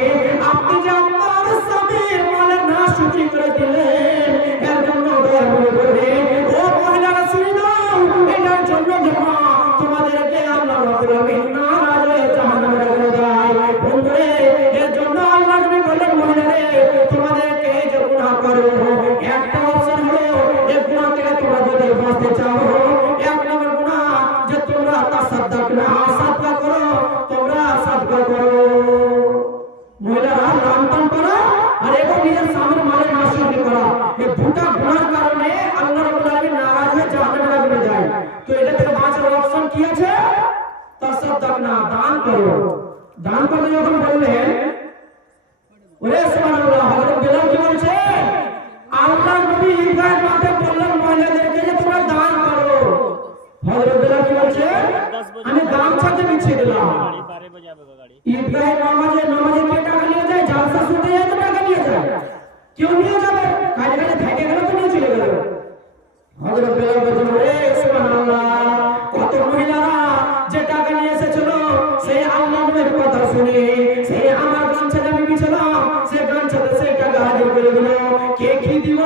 আপনি যে আপনার স্বামীর মনের না সুখী করে দিলেন এর জন্য দয়া করে ও মহিলারা শুনে দাও এটার জন্য তোমাদেরকে আল্লাহ রাব্বুল আলামিন নারাজ হয়ে জাহান্নামে রেখে দেয় বন্ধুরে এর জন্য আল্লাহ নবী বলেন মহিলারে তোমাদেরকে এই যে গুনাহ করো একটা অপশন হলো এই গুনাহ থেকে তোমরা যদি বাঁচতে চাও এক নম্বর গুনাহ যে তোমরা তাসাদদাক না সাদকা করো তোমরা সাদকা করো মহিলারা নামদান করা আর এবং নিজের স্বামীর মালের নাশকরি করা এই দুটো গুনাহর কারণে আল্লাহ রাব্বুল আলামিন নারাজ হয়ে জাহান্নামে রেখে যায়। তো এটা থেকে বাঁচার অপশন কি আছে তাসাদদাক না দান করো দান করতে যখন বললেন ওরে সুবহানাল্লাহ হযরত বেলাল কি বলছে আল্লাহ নবী ইব্রাহিম মাকে বললেন মহিলাদেরকে যে তোমরা দান করো হযরত বেলাল কি বলছে আমি গামছাতে বিছিয়ে দিলাম ইব্রাহিম নামাজে কে টাকা নিয়ে যায় জালসা শুনতে যায় তো টাকা নিয়ে যায় কেউ নিয়ে যাবে কাজে কাজে থেকে গেল তো নিয়ে চলে গেল হযরত বেলাল বলছেন ওরে সুবহানাল্লাহ কত মহিলারা যে টাকা নিয়ে এসেছিল সেই আল্লাহর কথা শুনে সেই আমার গামছাটা আমি বিছালাম সেই গামছাতে সেই টাকা হাজির করে দিল কে কি দিল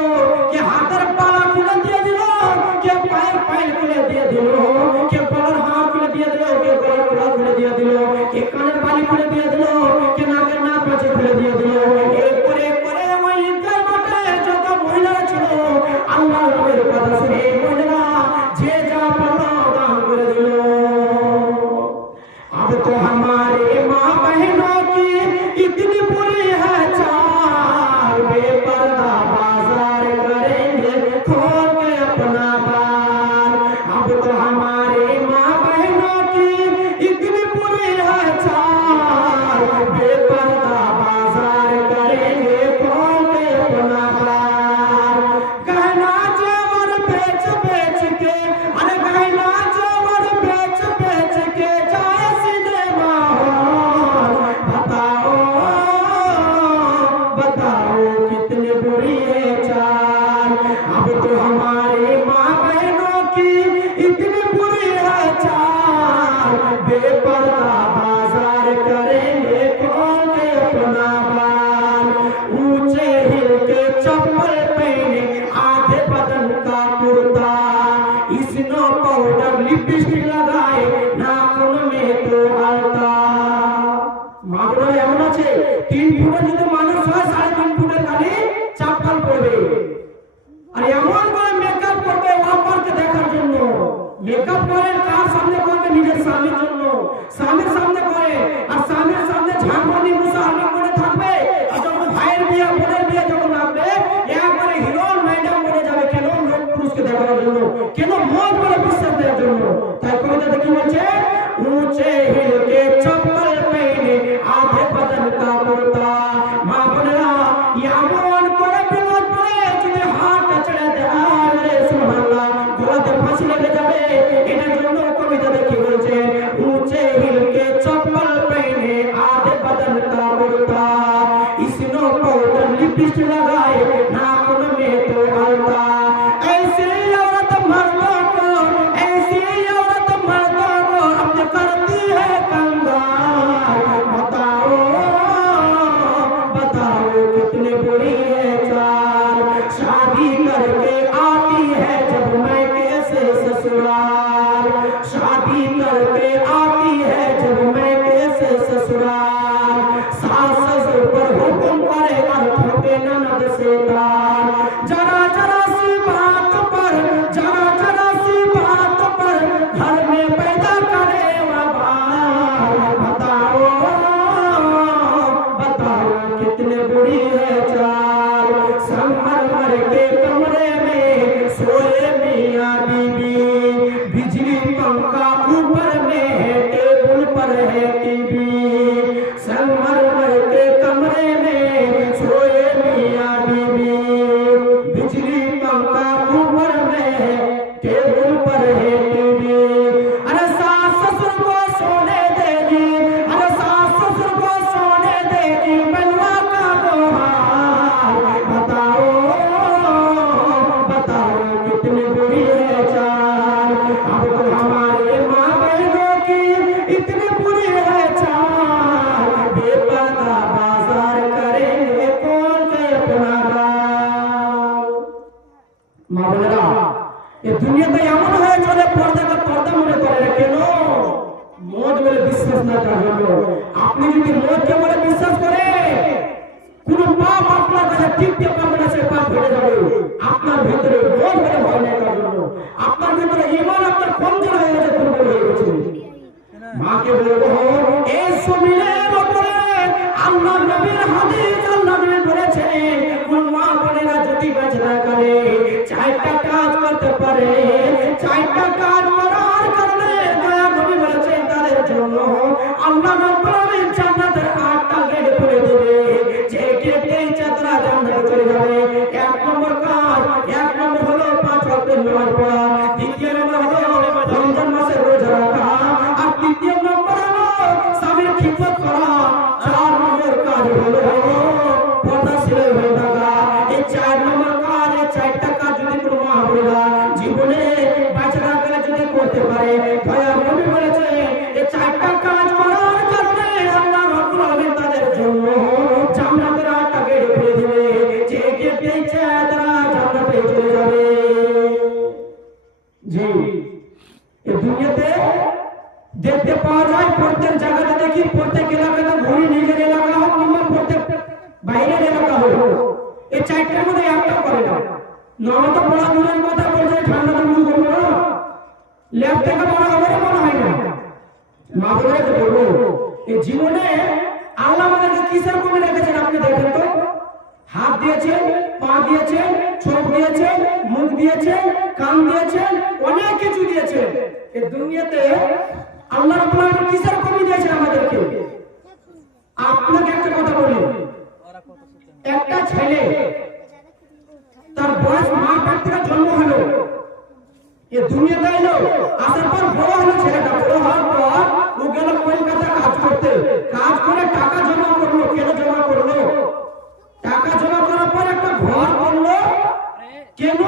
কে হাতের পালা খুলে দিয়ে দিল কে পায়ের পাইল খুলে দিয়ে দিল কে গলার হার খুলে দিয়ে দিল কে গলার খোলা খুলে দিয়ে দিল কে কানের বালি খুলে দিয়ে দিল কে নাকের নাক পাঁচে খুলে দিয়ে দিল এরপরে করে ওই ঈদগাহ মাঠে যত মহিলারা ছিল আল্লাহর কথা শুনে মহিলারা যে যা পারল দান করে দিল। अब तो हमारे माँ बहनों की इतनी बुरी है चाल बेपर्दा बाजार करेंगे खोल के अपना बाल अब तो हमारे माँ बहनों की इतनी बुरी है चाल মা বোনেরা এমন আছে 3 ফুটের যদি মানুষ হয় 3.5 ফুটের খালি চাপ্পাল পরবে, আর এমন করে মেকআপ করবে অপরকে দেখার জন্য। মেকআপ করে কার সামনে করবে? নিজের স্বামীর জন্য, স্বামীর সামনে করে, আর স্বামীর সামনে ঝাঁকুনি মুসাহানি করে থাকবে। আর যখন ভাইয়ের বিয়ে বোনের বিয়ে যখন আসবে একবারে হিরোইন ম্যাডাম বনে যাবে। কেন? লোক পুরুষকে দেখার জন্য, কেন? মত বলে বিশ্বাস দেওয়ার জন্য। তাই কবিতাতে কি বলছে? ऊंचे हिल के चप्पल पहने आधे बदन का कुर्ता। मां बोलेरा एमन करे বিপদ পড়ে যদি হাত ছেড়ে দেয় রে সুবহানাল্লাহ, গলাতে ফাঁসি লেগে যাবে। এটার জন্য কবিতাতে কি বলছে? ऊंचे हिल के चप्पल पहने आधे बदन का कुर्ता, इसनो पाउडर लिपस्टिक लगाए नाखून में तो अलता। ऐसे औरत मर्दों को, ऐसी औरत मर्दों को अपने करती है कंगाल। बताओ बताओ कितने बुरी है चाल, शादी करके आती है जब मैं कैसे ससुराल, शादी करके आती है जब मैं कैसे ससुराल। सास ससुर पर हुक्म करे और ठोके ननद से ताल। जरा जरा सी बात पर, जरा जरा सी बात पर घर में पैदा करे वबाल। बताओ बताओ कितने बुरी है चाल, संगमरमर के कमरे में सोए मियां बीबी, बिजली पंखा ऊपर में है टेबल पर है टीवी। संगमरमर के कमरे में सोए मियां बीबी, बिजली पंखा ऊपर में है टेबल पर है टीवी। अरे सास ससुर को सोने देगी, अरे सास ससुर को सोने देगी बनवा का दोहार। बताओ बताओ कितनी बुरी है चाल, अब तो हमारे माँ बहनों की इतनी बुरी है चाल। बेपर्दा बाजार करेंगे कौन के अपना गाल। মা বোনেরা, এই দুনিয়াতে এমন হয়ে চলে পর্দাকে পর্দা মনে করে না। কেন? মদ বলে বিশ্বাস না তার জন্য। আপনি যদি মদকে বলে বিশ্বাস করে কোন পাপ আপনার কাছে টিকতে পারবে না, সে পাপ হয়ে যাবে। আপনার ভিতরে মদ বলে ভয় নেই তার জন্য। আপনার ভিতরে ঈমান আপনার কমজোর হয়ে গেছে, দুর্বল হয়ে গেছে। মাকে বলবো এই জমিনের উপরে আল্লাহ নবীর হাদিস, আল্লাহ নবী বলেছেন কোন মা বোনেরা যদি বেচনা করে 4টা কাজ করতে পারে, 4টা কাজ করার কারণে দয়া নবী বলেছেন তাদের জন্য আল্লাহ রাব্বুল আলামিন জান্নাতের 8টা গেট খুলে দেবে। যে গেটেই যাত্রা জান্নাতে চলে যাবে। 1 নম্বর কাজ, 1 নম্বর হলো 5 ওয়াক্তের নামাজ পড়া, 2 নম্বর হলো রমজান মাসে রোজা রাখা, আর 3 নম্বর হলো স্বামীর খিদমত করা, 4 নম্বর কাজ হলো পর্দাশীল হয়ে থাকা। এই 4 নম্বর কাজ, এই 4টা কাজ যদি কোনো মা বোনেরা জীবনে বাঁচা গেলে যদি করতে পারে, দয়া নবী বলেছেন এই 4টা কাজ করার কারণে আল্লাহ রাব্বুল আলামিন তাদের জন্য জান্নাতের 8টা গেট খুলে দিবে। যে গেট দিয়েছে তারা জান্নাতে চলে যাবে। জি, এই দুনিয়াতে দেখতে পাওয়া যায় প্রত্যেক জায়গাতে, দেখি প্রত্যেক এলাকাতে ঘুরি, নিজের এলাকা হোক কিংবা প্রত্যেক বাইরের এলাকা হোক, এই 4টার মধ্যে একটা করে না। নরম তো পড়া দূরের কথা বলছে, ঠান্ডা তো মুখ করবো না, ল্যাব থেকে বড় হবে মনে হয় না। মা বোনেরা বলবো এই জীবনে আল্লাহ আমাদেরকে কিসের কমে রেখেছেন আপনি দেখেন তো। হাত দিয়েছেন, পা দিয়েছেন, চোখ দিয়েছেন, মুখ দিয়েছেন, কান দিয়েছেন, অনেক কিছু দিয়েছেন। এই দুনিয়াতে আল্লাহ রাব্বুল আলামিন কিসের কমি দিয়েছেন আমাদেরকে? আপনাকে একটা কথা বলি, একটা ছেলে তার বয়স মা পেট থেকে জন্ম হলো, এ দুনিয়াতে এলো, আসার পর বড় হলো ছেলেটা। বড় হওয়ার পর ও গেল কলকাতা কাজ করতে, কাজ করে টাকা জমা করলো। কেন জমা করলো? টাকা জমা করার পর একটা ঘর করলো। কেন?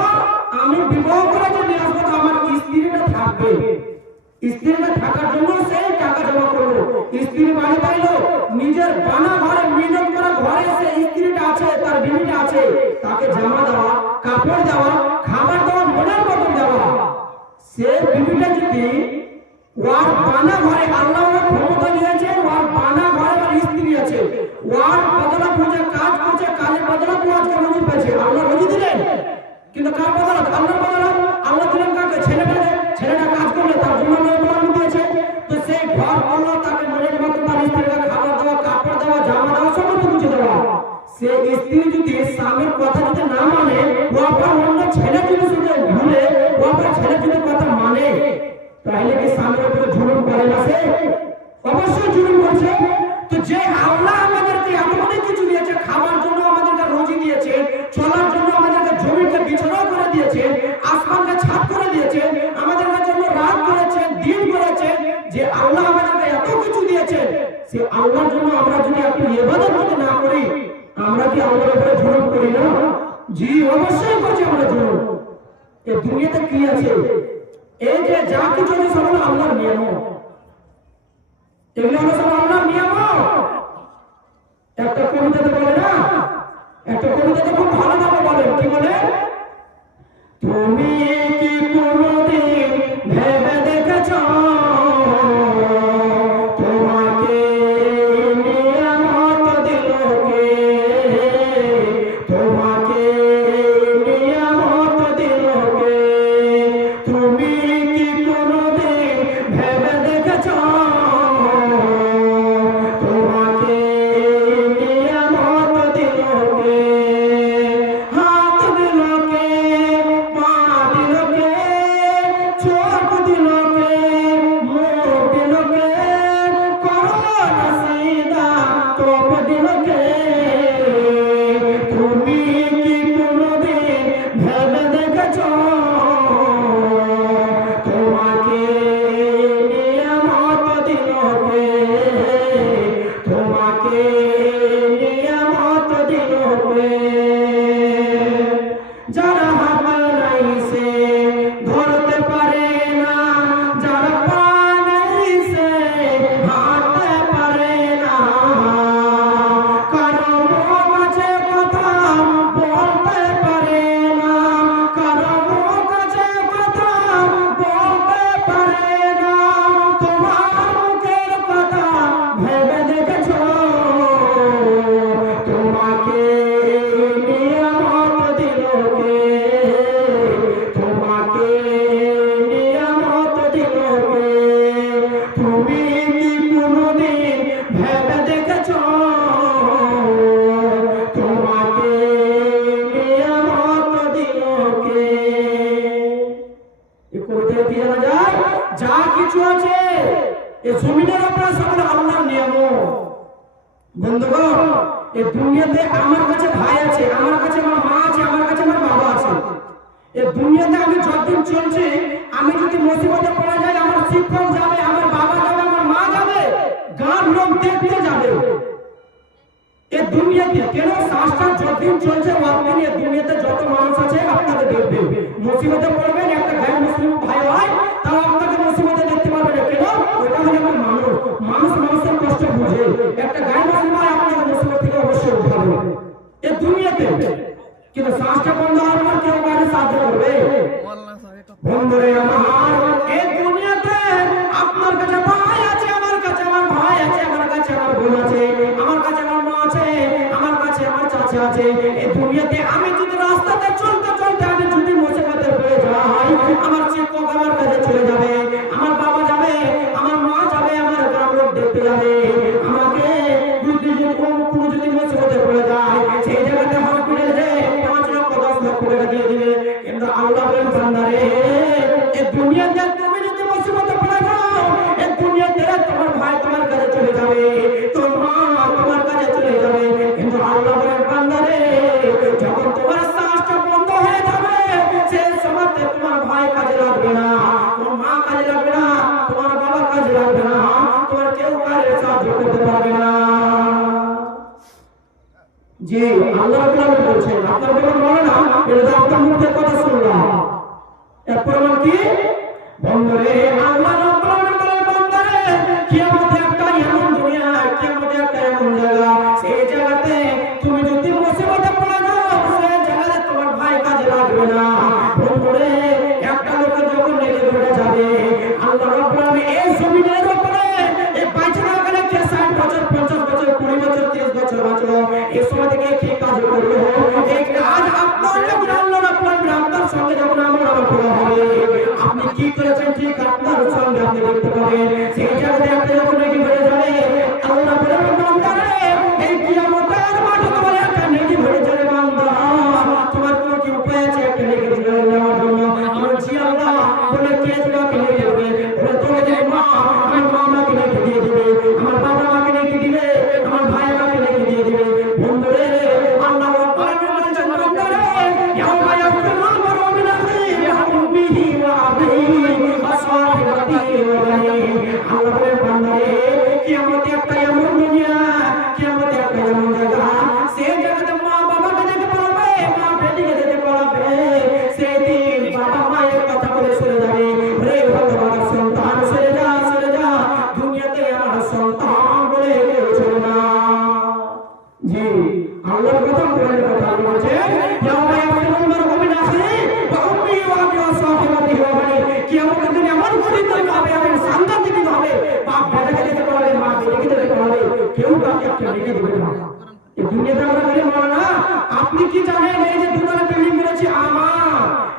আমি বিবাহ করে যদি আসবো তো আমার স্ত্রীটা থাকবে, স্ত্রীটা থাকার জন্য সেই টাকা জমা করলো। স্ত্রী বাড়ি পাইলো, নিজের বানা ঘরে মিলত করা ঘরে সে স্ত্রীটা আছে, তার বিবিটা আছে, তাকে জামা দেওয়া, কাপড় দেওয়া, খাবার দেওয়া, মনের মতন দেওয়া। সে বিবিটা যদি ওর বানা ঘরে আল্লাহ ক্ষমতা দিয়েছে, ওর বানা ঘরে স্ত্রী ওয়ার বদলাত হয়েছে, কাজ করছে, কাজের বদলাত আজকে রুজি পেয়েছে। আল্লাহ রুজি দিলেন, কিন্তু কার বদলাত? আল্লাহর বদলাত। আল্লাহ দিলেন কাকে? ছেলেটা কাজ করলে তার জন্য আল্লাহ দিয়েছে। তো সেই ঘর আল্লাহ তাকে মনের মতো তার স্ত্রীকে খাবার দেওয়া, কাপড় দেওয়া, জামা দেওয়া, সমস্ত কিছু দেওয়া। সে স্ত্রী যদি স্বামীর কথা যদি না মানে, ও আবার অন্য ছেলে যদি শুধু ভুলে, ও আবার ছেলে যদি কথা মানে, তাহলে কি স্বামীর উপরে জুলুম করে না? সে অবশ্যই জুলুম করছে। তো যে আল্লাহ আমাদেরকে এতগুলো কিছু দিয়েছে, খাবার জন্য আমাদেরকে রুজি দিয়েছে, চলার জন্য আমাদেরকে জমিকে বিছানা করে দিয়েছে, আসমানকে ছাদ করে দিয়েছে, আমাদের জন্য রাত করেছে, দিন করেছে, যে আল্লাহ আমাদেরকে এত কিছু দিয়েছে, সে আল্লাহর জন্য আমরা যদি একটু ইবাদত করতে না করি, আমরা কি আল্লাহর উপরে জুলুম করি না? জি অবশ্যই করছি আমরা জুলুম। এই দুনিয়াতে কি আছে? এই যে যা কিছু আছে সব আল্লাহর নিয়ম, এগুলো হলো সব আল্লাহর নিয়ম। একটা কবিতাতে বলে না, একটা কবিতাতে খুব ভালোভাবে বলে, কি বলে? তুমি কি কোনদিন ভেবে দেখেছ তোমাকে নিয়ামত দিল কে? তোমাকে নিয়ামত দিল কে? তুমি কি কোনদিন ভেবে দেখেছ তোমাকে নিয়ামত দিল কে? হাত দিল কে? পা দিল কে? চোখ দিল কে? মুখ দিল কে? করলো না সিদা তোপ দিল কে? তুমি কি কোনদিন ভেবে দেখেছ তোমাকে নিয়ামত দিল কে? তোমাকে নিয়ামত দিল কে? যারা হাত নাই সে ধরতে পারে না, যারা পা নাই সে হাঁটতে পারে না, কারো মুখ আছে কথা বলতে পারে না, কারো মুখ আছে কথা বলতে পারে না। তোমার মুখের কথা ভেবে দেখেছ তোমাকে নিয়ামত দিল কে? তোমাকে নিয়ামত দিল কে? তুমি কি কোনদিন ভেবে দেখেছ তোমাকে নিয়ামত দিল কে? এই কবিতায় কি জানা যায়? যা কিছু আছে এই জমিনের উপরে সব আল্লাহর নিয়ম। বন্ধুগণ, এই দুনিয়াতে আমার কাছে ভাই আছে, আমার কাছে আমার মা আছে, আমার কাছে আমার বাবা আছে। এই দুনিয়াতে আমি যতদিন চলছি, আমি যদি মুসিবতে পড়ে যাই, আমার শিক্ষক যাবে, আমার বাবা যাবে, আমার মা যাবে, গাঁর লোক দেখতে যাবে। এই দুনিয়াতে কেন শ্বাসটা যতদিন চলছে, ততদিন এই দুনিয়াতে যত মানুষ আছে আপনাকে দেখবে। মুসিবতে পড়বেন, একটা গায়ে মুসলিম ভাই হয়, তাও আপনাকে মুসিবতে দেখতে পারবে না। কেন? ওটা হলো একটা মানুষ, মানুষ মানুষের কষ্ট বুঝে। একটা গায়ে মুসলিম ভাই আপনাকে মুসিবত থেকে অবশ্যই উঠাবে এই দুনিয়াতে। কিন্তু শ্বাসটা বন্ধ হওয়ার পর কেউ কাউকে সাহায্য করবে? বন্ধুরে আমার, এই দুনিয়াতে আপনার কাছে ভাই আছে, আমার কাছে আমার ভাই আছে, আমার কাছে আমার বোন আছে, আমার কাছে আমার মা আছে, আমার কাছে আমার চাচা আছে। এই দুনিয়াতে আমি যদি রাস্তাতে চলতে চলতে আমি যদি মুসিবতে পড়ে যাই, আমার শিক্ষক আমার কাছে চলে যাবে, আমার বাবা যাবে, আমার মা যাবে, আমার গ্রাম লোক দেখতে যাবে। আমাকে কোনো যদি মুসিবতে পড়ে যায়, সেই জায়গাতে হসপিটালে যে 5 লক্ষ 10 লক্ষ টাকা দিয়ে দিবে। কিন্তু আল্লাহ বলেন, বান্দারে, এই দুনিয়াতে তুমি যদি মুসিবতে পড়ে যাও, এই দুনিয়াতে তোমার ভাই তোমার কাছে চলে যাবে, তোমার মা তোমার কাছে চলে যাবে। কিন্তু আল্লাহ বলেন, বান্দারে, যখন তোমার শ্বাসটা বন্ধ হয়ে যাবে, সেই সময়তে তোমার ভাই কাজে লাগবে না, তোমার মা কাজে লাগবে না, তোমার বাবা কাজে লাগবে না, তোমার কেউ কাজে সাহায্য করতে পারবে না। জি আল্লাহ রাব্বুল আলামিন বলছেন, আপনার বলেন বলে না, এটা তো আপনার মুখ থেকে কথা শুনলাম। এর প্রমাণ কি? বন্ধুরে, আল্লাহ রাব্বুল আলামিন বলে, বান্দারে, কিয়ামতে একটা এমন দুনিয়া, কিয়ামতে একটা এমন জায়গা, সেই জায়গাতে তুমি যদি মুসিবতে পড়ে যাও, সেই জায়গাতে তোমার ভাই কাজে লাগবে না। বন্ধুরে, একটা লোকের যখন লেগে পড়ে যাবে, আল্লাহ রাব্বুল আলামিন এই জমিনের উপরে এই 5 না গেলে 60 বছর 50 বছর 20 বছর 30 বছর বাঁচলো, এই সময় থেকে কি কাজ করলো? এই কাজ আপনার যখন আল্লাহ রাব্বুল আপনার সঙ্গে যখন আমল করা হবে, আপনি কি করেছেন ঠিক আপনার সঙ্গে আপনি দেখতে পাবেন। সেই জায়গাতে আপনি যখন নেকি ভরে যাবে, আল্লাহ বলে বান্দারে এই কিয়ামতের মাঠে তোমার একটা নেকি ভরে যাবে বান্দা, তোমার কোনো কি উপায় আছে একটা নেকি নেওয়ার জন্য? আমার জি আল্লাহ বলে কে তোমাকে নেকি দেবে? বলে তোমাকে মা, আমার মা আমাকে নেকি দিয়ে দিবে, আমার বাবা আমাকে নেকি দিবে, আমার ভাই আমাকে নেকি দিয়ে দিবে। বন্ধুরে আল্লাহ রাব্বুল বলেছেন বান্দারে ইয়াউমা ইয়াফিরুল মারউ মিন আখিহি ওয়া উম্মিহি ওয়া আবিহি ওয়া সাহিবাতিহি ওয়া বানিহি। আল্লাহ বলে বান্দারে কিয়ামতে একটা এমন দুনিয়া, কিয়ামতে একটা এমন জায়গা, সেই জায়গাতে মা বাবাকে যেতে পারবে, মা বেটিকে যেতে পারবে। সেই দিন বাবা মায়ের কথা বলে চলে যাবে, রে ভগবান সন্তান চলে যা চলে যা, দুনিয়াতে আমার সন্তান বলে চলে না। জি আল্লাহর কথা কোরআনের কথা বলছে, ইয়াউমা ইয়াফিরুল মারউ মিন আখিহি ওয়া উম্মিহি ওয়া আবিহি ওয়া সাহিবাতিহি ওয়া বানিহি। কিয়ামতের দিন এমন পরিস্থিতি হবে, এমন সাংঘাতিক হবে, বাপ বেটাকে যেতে পারবে, মা বেটিকে যেতে পারবে, কেউ কাউকে একটা রেখে দেবে না। এই দুনিয়াতে আমরা বলি মাওলানা আপনি কি জানেন এই যে দুতলা বিল্ডিং করেছি আমার,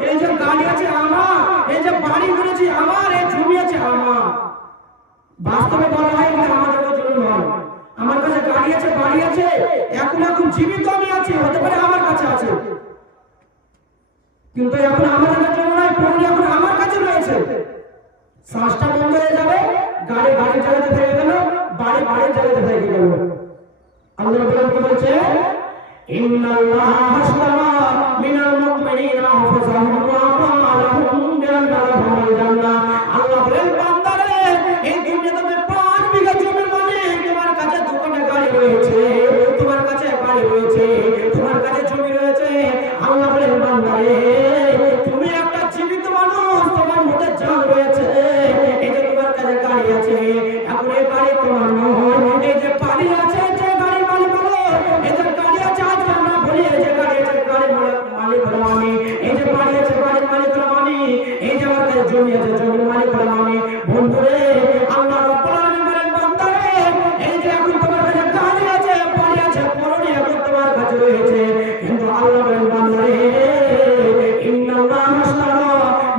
এই যে গাড়ি আছে আমার, এই যে বাড়ি করেছি আমার, এই জমি আছে আমার। বাস্তবে বলা হয় এটা আমাদের জন্য নয়। আমার কাছে গাড়ি আছে বাড়ি আছে, এখন জীবিত আমি আছি, হতে পারে আমার কাছে আছে, কিন্তু এখন আমাদের জন্য নয়, প্রণি এখন আমার কাছে রয়েছে। শ্বাসটা বন্ধ হয়ে যাবে, গাড়ি চালাতে থেকে গেল, বাড়ি চালাতে থেকে গেল। আল্লাহ রাব্বুল কি বলছে? ইন্নাল্লাহা হাশতারা মিনাল মুমিনিনা আনফুসাহুম ওয়া আমওয়ালাহুম বিআন্না লাহুমুল জান্নাহ। আল্লাহ বলেন বান্দারে এই দুনিয়াতে 5 বিঘা জমির মালিক, তোমার কাছে দোকানে গাড়ি রয়েছে, তোমার কাছে বাড়ি রয়েছে, তোমার কাছে জমি রয়েছে। আল্লাহ বলেন বান্দারে তুমি একটা জীবিত মানুষ, তোমার মধ্যে জান রয়েছে, এই যে তোমার কাছে গাড়ি আছে, এখন এই গাড়ি তোমার নয়, এই যে বাড়ি আছে, যে গাড়ি মালিক হলো, এই যে গাড়ি আছে, আজকে আমরা বলি এই যে গাড়ি আছে, গাড়ি মালিক হলো আমি, এই যে বাড়ি আছে, বাড়ির মালিক হলো আমি, এই যে আমার কাছে জমি আছে, জমির মালিক হলো আমি। বন্ধুরে আল্লাহ রাব্বুল আলামিন বলেন বান্দারে এই যে এখন তোমার কাছে গাড়ি আছে, বাড়ি আছে, পরনি এখন তোমার কাছে রয়েছে, কিন্তু আল্লাহ বলেন বান্দারে ইন্নাল্লাহা হাশতারা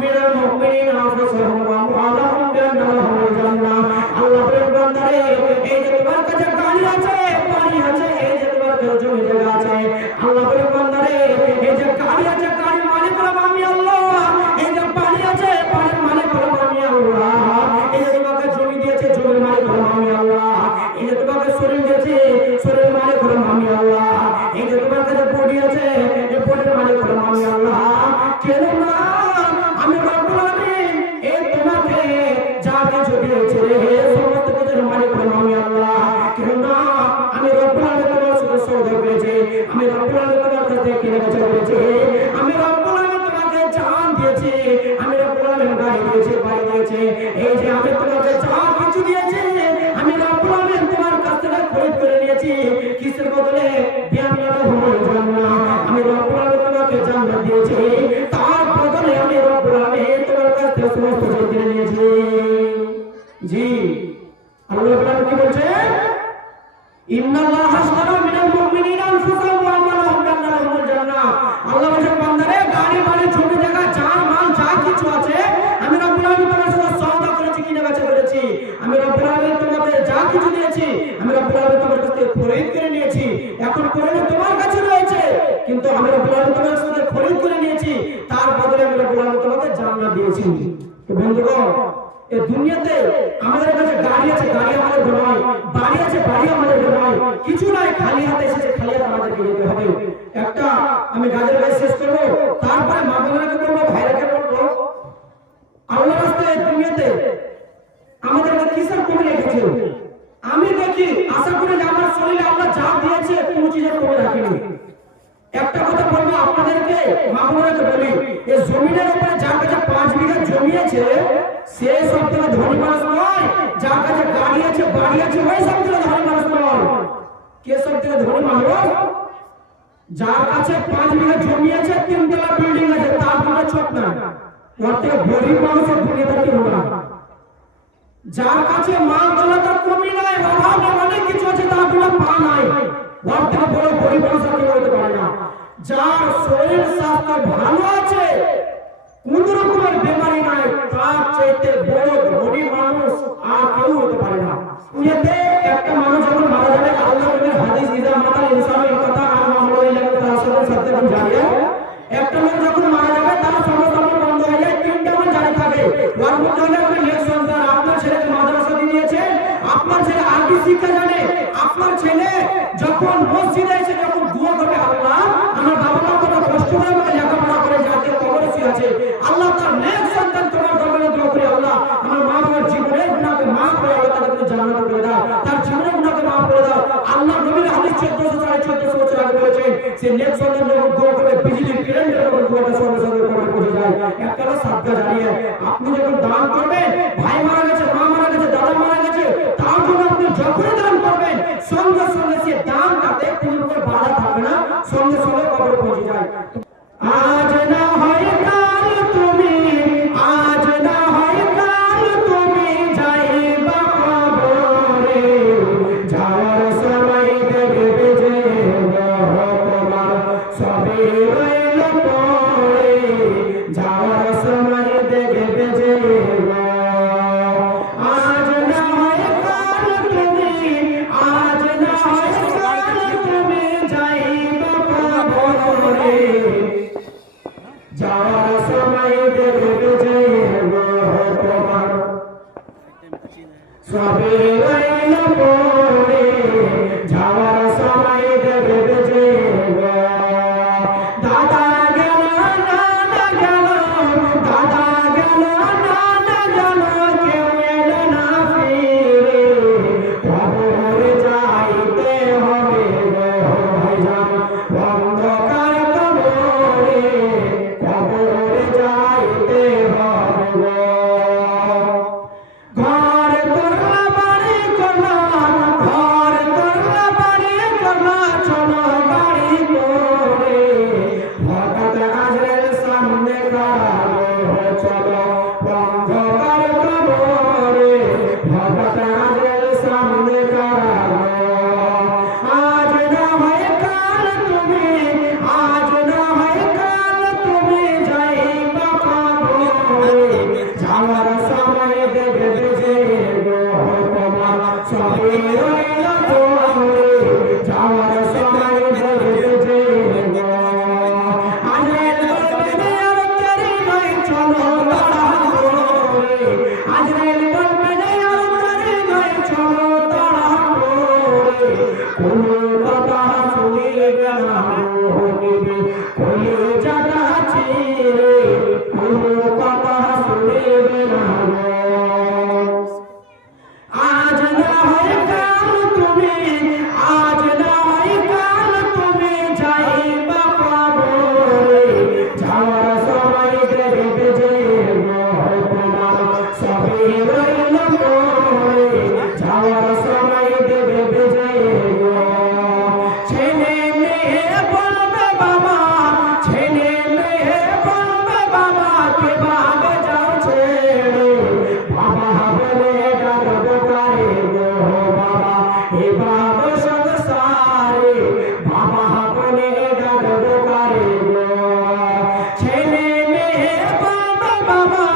মিনাল মুমিনিনা আনফুসাহুম ওয়া আমওয়ালাহুম বিআন্না লাহুমুল জান্নাহ। আল্লাহ বলেন বান্দারে এই যে তোমার কাছে গাড়ি আছে বাড়ি আছে, এই যে তোমার কাছে জমি জায়গা আছে, আল্লাহ বলেন বান্দারে এই যে গাড়ি আছে, গাড়ির মালিক হলাম আমি আল্লাহ, এই যে বাড়ি আছে, বাড়ির মালিক হলাম আমি আল্লাহ, এই যে তোমাকে জমি দিয়েছে, জমির মালিক হলাম আমি আল্লাহ, এই যে তোমাকে শরীর দিয়েছে, শরীরের মালিক হলাম আমি আল্লাহ, এই যে তোমার কাছে বডি আছে, এই বডির মালিক হলাম আমি আল্লাহ। কেন না আমি রব্বুল আলামিন এই তোমাকে যা কিছু দিয়েছে সমস্ত কিছুর মালিক হলাম আমি আল্লাহ। কেন না আমি রব্বুল আলামিন তোমার সাথে সওদা করেছি, আমি রব্বুল আলামিন তোমার কাছে কেনাবেচা করেছি, আমি রব্বুল আলামিন তোমাকে জান দিয়েছি, আমি রব্বুল আলামিন গাড়ি দিয়েছি, বাড়ি দিয়েছি, এই যে আমি তোমাকে যা কিছু দিয়েছি আমি রব্বুল আলামিন তোমার কাছ থেকে খরিদ করে নিয়েছি, কিসের বদলে? বিআন্না লাহুমুল জান্নাহ। আমি রব্বুল আলামিন তোমাকে জান্নাত দিয়েছি, তার বদলে আমি রব্বুল আলামিন তোমার কাছ থেকে সমস্ত কিছু কিনে নিয়েছি। জি আল্লাহ রাব্বুল কি বলছে? ইন্নাল্লাহা হাশতারা মিনাল মুমিনিনা আনফুসাহুম ওয়া আমওয়ালাহুম বিআন্না লাহুমুল জান্নাহ। আল্লাহ বলেন বান্দারে গাড়ি বাড়ি জমি জায়গা জান মাল যা কিছু আছে আমি রব্বুল আলামিন তোমার সাথে সওদা করেছি, কিনে বেচা করেছি, আমি রব্বুল আলামিন তোমাকে যা কিছু দিয়েছি আমি রব্বুল আলামিন তোমার কাছ থেকে খরিদ করে নিয়েছি, এখন খরিদ তোমার কাছে রয়েছে, কিন্তু আমি রব্বুল আলামিন তোমার সাথে খরিদ করে নিয়েছি, তার বদলে আমি রব্বুল আলামিন তোমাকে জান্নাত দিয়েছি। তো বন্ধুগণ এই দুনিয়াতে আমাদের কাছে গাড়ি আছে, গাড়ি আমাদের নয়, বাড়ি আছে, বাড়ি আমাদের নয়, কিছু নাই, খালি হাতে এসেছে, খালি হাতে আমাদেরকে যেতে হবে। একটা আমি গাজের গায়ে শেষ করবো, তারপরে মা বোনেরাকে বলবো, ভাইরাকে বলবো, আল্লাহ রাস্তায় দুনিয়াতে আমাদেরকে কিসের কমে রেখেছে? আমি দেখি আশা করি যে আমার শরীরে আল্লাহ যা দিয়েছে কোনো চিজের কমে রাখিনি। একটা কথা বলবো আপনাদেরকে, মা বোনেরাকে বলি, এই জমিনের উপরে যার কাছে 5 বিঘা জমি আছে সে সব থেকে ধনী মানুষ নয়, যার কাছে গাড়ি আছে বাড়ি আছে ওই সব থেকে ধনী মানুষ নয়। কে সব থেকে ধনী মানুষ? যার কাছে 5 বিঘা জমি আছে, 3 তলা বিল্ডিং আছে, তার দুটো চোখ না, ওর থেকে গরিব মানুষের দুনিয়াতে কেউ না। যার কাছে মাল দৌলতের কমি নাই, অভাব অনেক কিছু আছে, তার দুটো নাই, অর্থ বড় গরিব মানুষ কেউ হতে পারে না। যার শরীর স্বাস্থ্য ভালো আছে, কোন রকমের বেমারি নাই, তার চাইতে বড় ধনী মানুষ আর কেউ হতে পারে না। এতে একটা মানুষ যখন মারা যাবে, আল্লাহ নবীর হাদিস ইজা মাতাল ইনসানুল কথা আমরুল্লাহ তাআলা সত্যম জারিয়া, একটা লোক যখন মারা যাবে তার সমস্ত আমল বন্ধ হয়ে যায়, তিনটা আমল জারি থাকে। ওর মধ্যে হলো একটা নেক সন্তান, আপনার ছেলেকে মাদ্রাসা দিয়ে দিয়েছে, আপনার ছেলে আরবি শিক্ষা জানে, আপনার ছেলে যখন মসজিদে এসে যখন দোয়া করবে, আল্লাহ আমার বাবা মা কত কষ্ট করে আমাকে লেখাপড়া করে যাতে কবরে শুয়ে আছে, আল্লাহ তার নেক সন্তান তোমার দরবারে দোয়া করে, আল্লাহ আমার মা বাবার জীবনের গুনাহকে মাফ করে আল্লাহ তাকে জান্নাত করে দাও, তার জীবনের গুনাহকে মাফ করে দাও। আল্লাহ নবীর হাদিস 1400 বছর আগে বলেছেন, সে নেক সন্তান যখন দোয়া করে বিজলির কারেন্টের মতো দোয়াটা সঙ্গে সঙ্গে করে পড়ে যায়। একটা হলো সাদকা জারিয়া, আপনি যখন দান করবেন, ভাই মারা গেছে, মা মারা গেছে, দাদা মারা গেছে, তার জন্য আপনি যখন দান করবেন সঙ্গে সঙ্গে সে দানটাতে কোনো রকম বাধা থাকবে না, সঙ্গে সঙ্গে কবরে পৌঁছে যায়। আজ না হয় কাল তুমি, আজ না হয় কাল তুমি যাইবা কবরে, যাওয়ার সময় দেখবে যে তোমার সবে রইল পড়ে, যাওয়ার সময় দেখবে যে আজ না হয় কাল তুমি, আজ না হয় কাল তুমি যাইবা কবরে, যাওয়ার সময় দেখবে যে তোমার সবে রইল পড়ে, যাওয়ার সময় দেখবে যে দাদা গেল নানা গেল, দাদা গেল নানা গেল, কেউ এলো না ফিরে, কবরে যাইতে হবে গো ভাইজান, অন্ধকার কবরে, কবরে যাইতে হবে গো। ঘর করলা বাড়ি করলা, ঘর করলা বাড়ি করলা, চলো বাড়ি করে, হঠাৎ আজরাইল সামনে দাঁড়ালো, চলো অন্ধকার কবরে, হঠাৎ আজরাইল সামনে দাঁড়ালো। আজ না হয় কাল তুমি, আজ না হয় কাল তুমি যাইবা কবরে, যাওয়ার সময় দেখবে যে তোমার সবে রইল পড়ে, যাওয়ার সময় দেখবে যে আজরাইল বলবে আর দেরি নয়, চলো তাড়াতাড়ি, আজরাইল বলবে আর দেরি নয়, চলো তাড়াতাড়ি, কোনো কথা শুনিবে না নিবে কলিজাটা ছিঁড়ে, কোনো কথা শুনিবে না। আজ না হয় কাল তুমি, আজ না হয় কাল তুমি যাইবা কবরে, যাওয়ার সময় দেখবে যে তোমার সবে রইল পড়ে, যাওয়ার সময় দেখবে যে ছেলে মেয়ে বলবে বাবা, ছেলে মেয়ে বলবে বাবা কে ভাগে যাও ছেড়ে, বাবা বলে ডাকবো কারে গো বাবা, এ বাবা সংসারে, বাবা বলে ডাকবো কারে গো। ছেলে মেয়ে বলবে বাবা,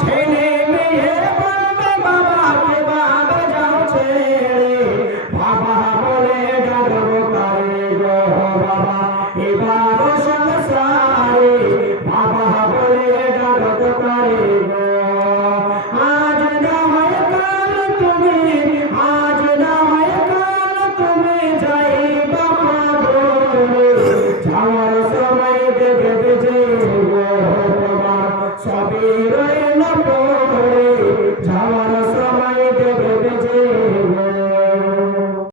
ছেলে মেয়ে বলবে বাবা কে ভাগে যাও ছেড়ে, বাবা বলে ডাকবো কারে গো বাবা, এ বাবা সংসারে, বাবা বলে ডাকবো কারে গো। আজ না হয় কাল তুমি, আজ না হয় কাল তুমি যাইবা কবরে, যাওয়ার সময় দেখবে যে তোমার সবে রইল পড়ে,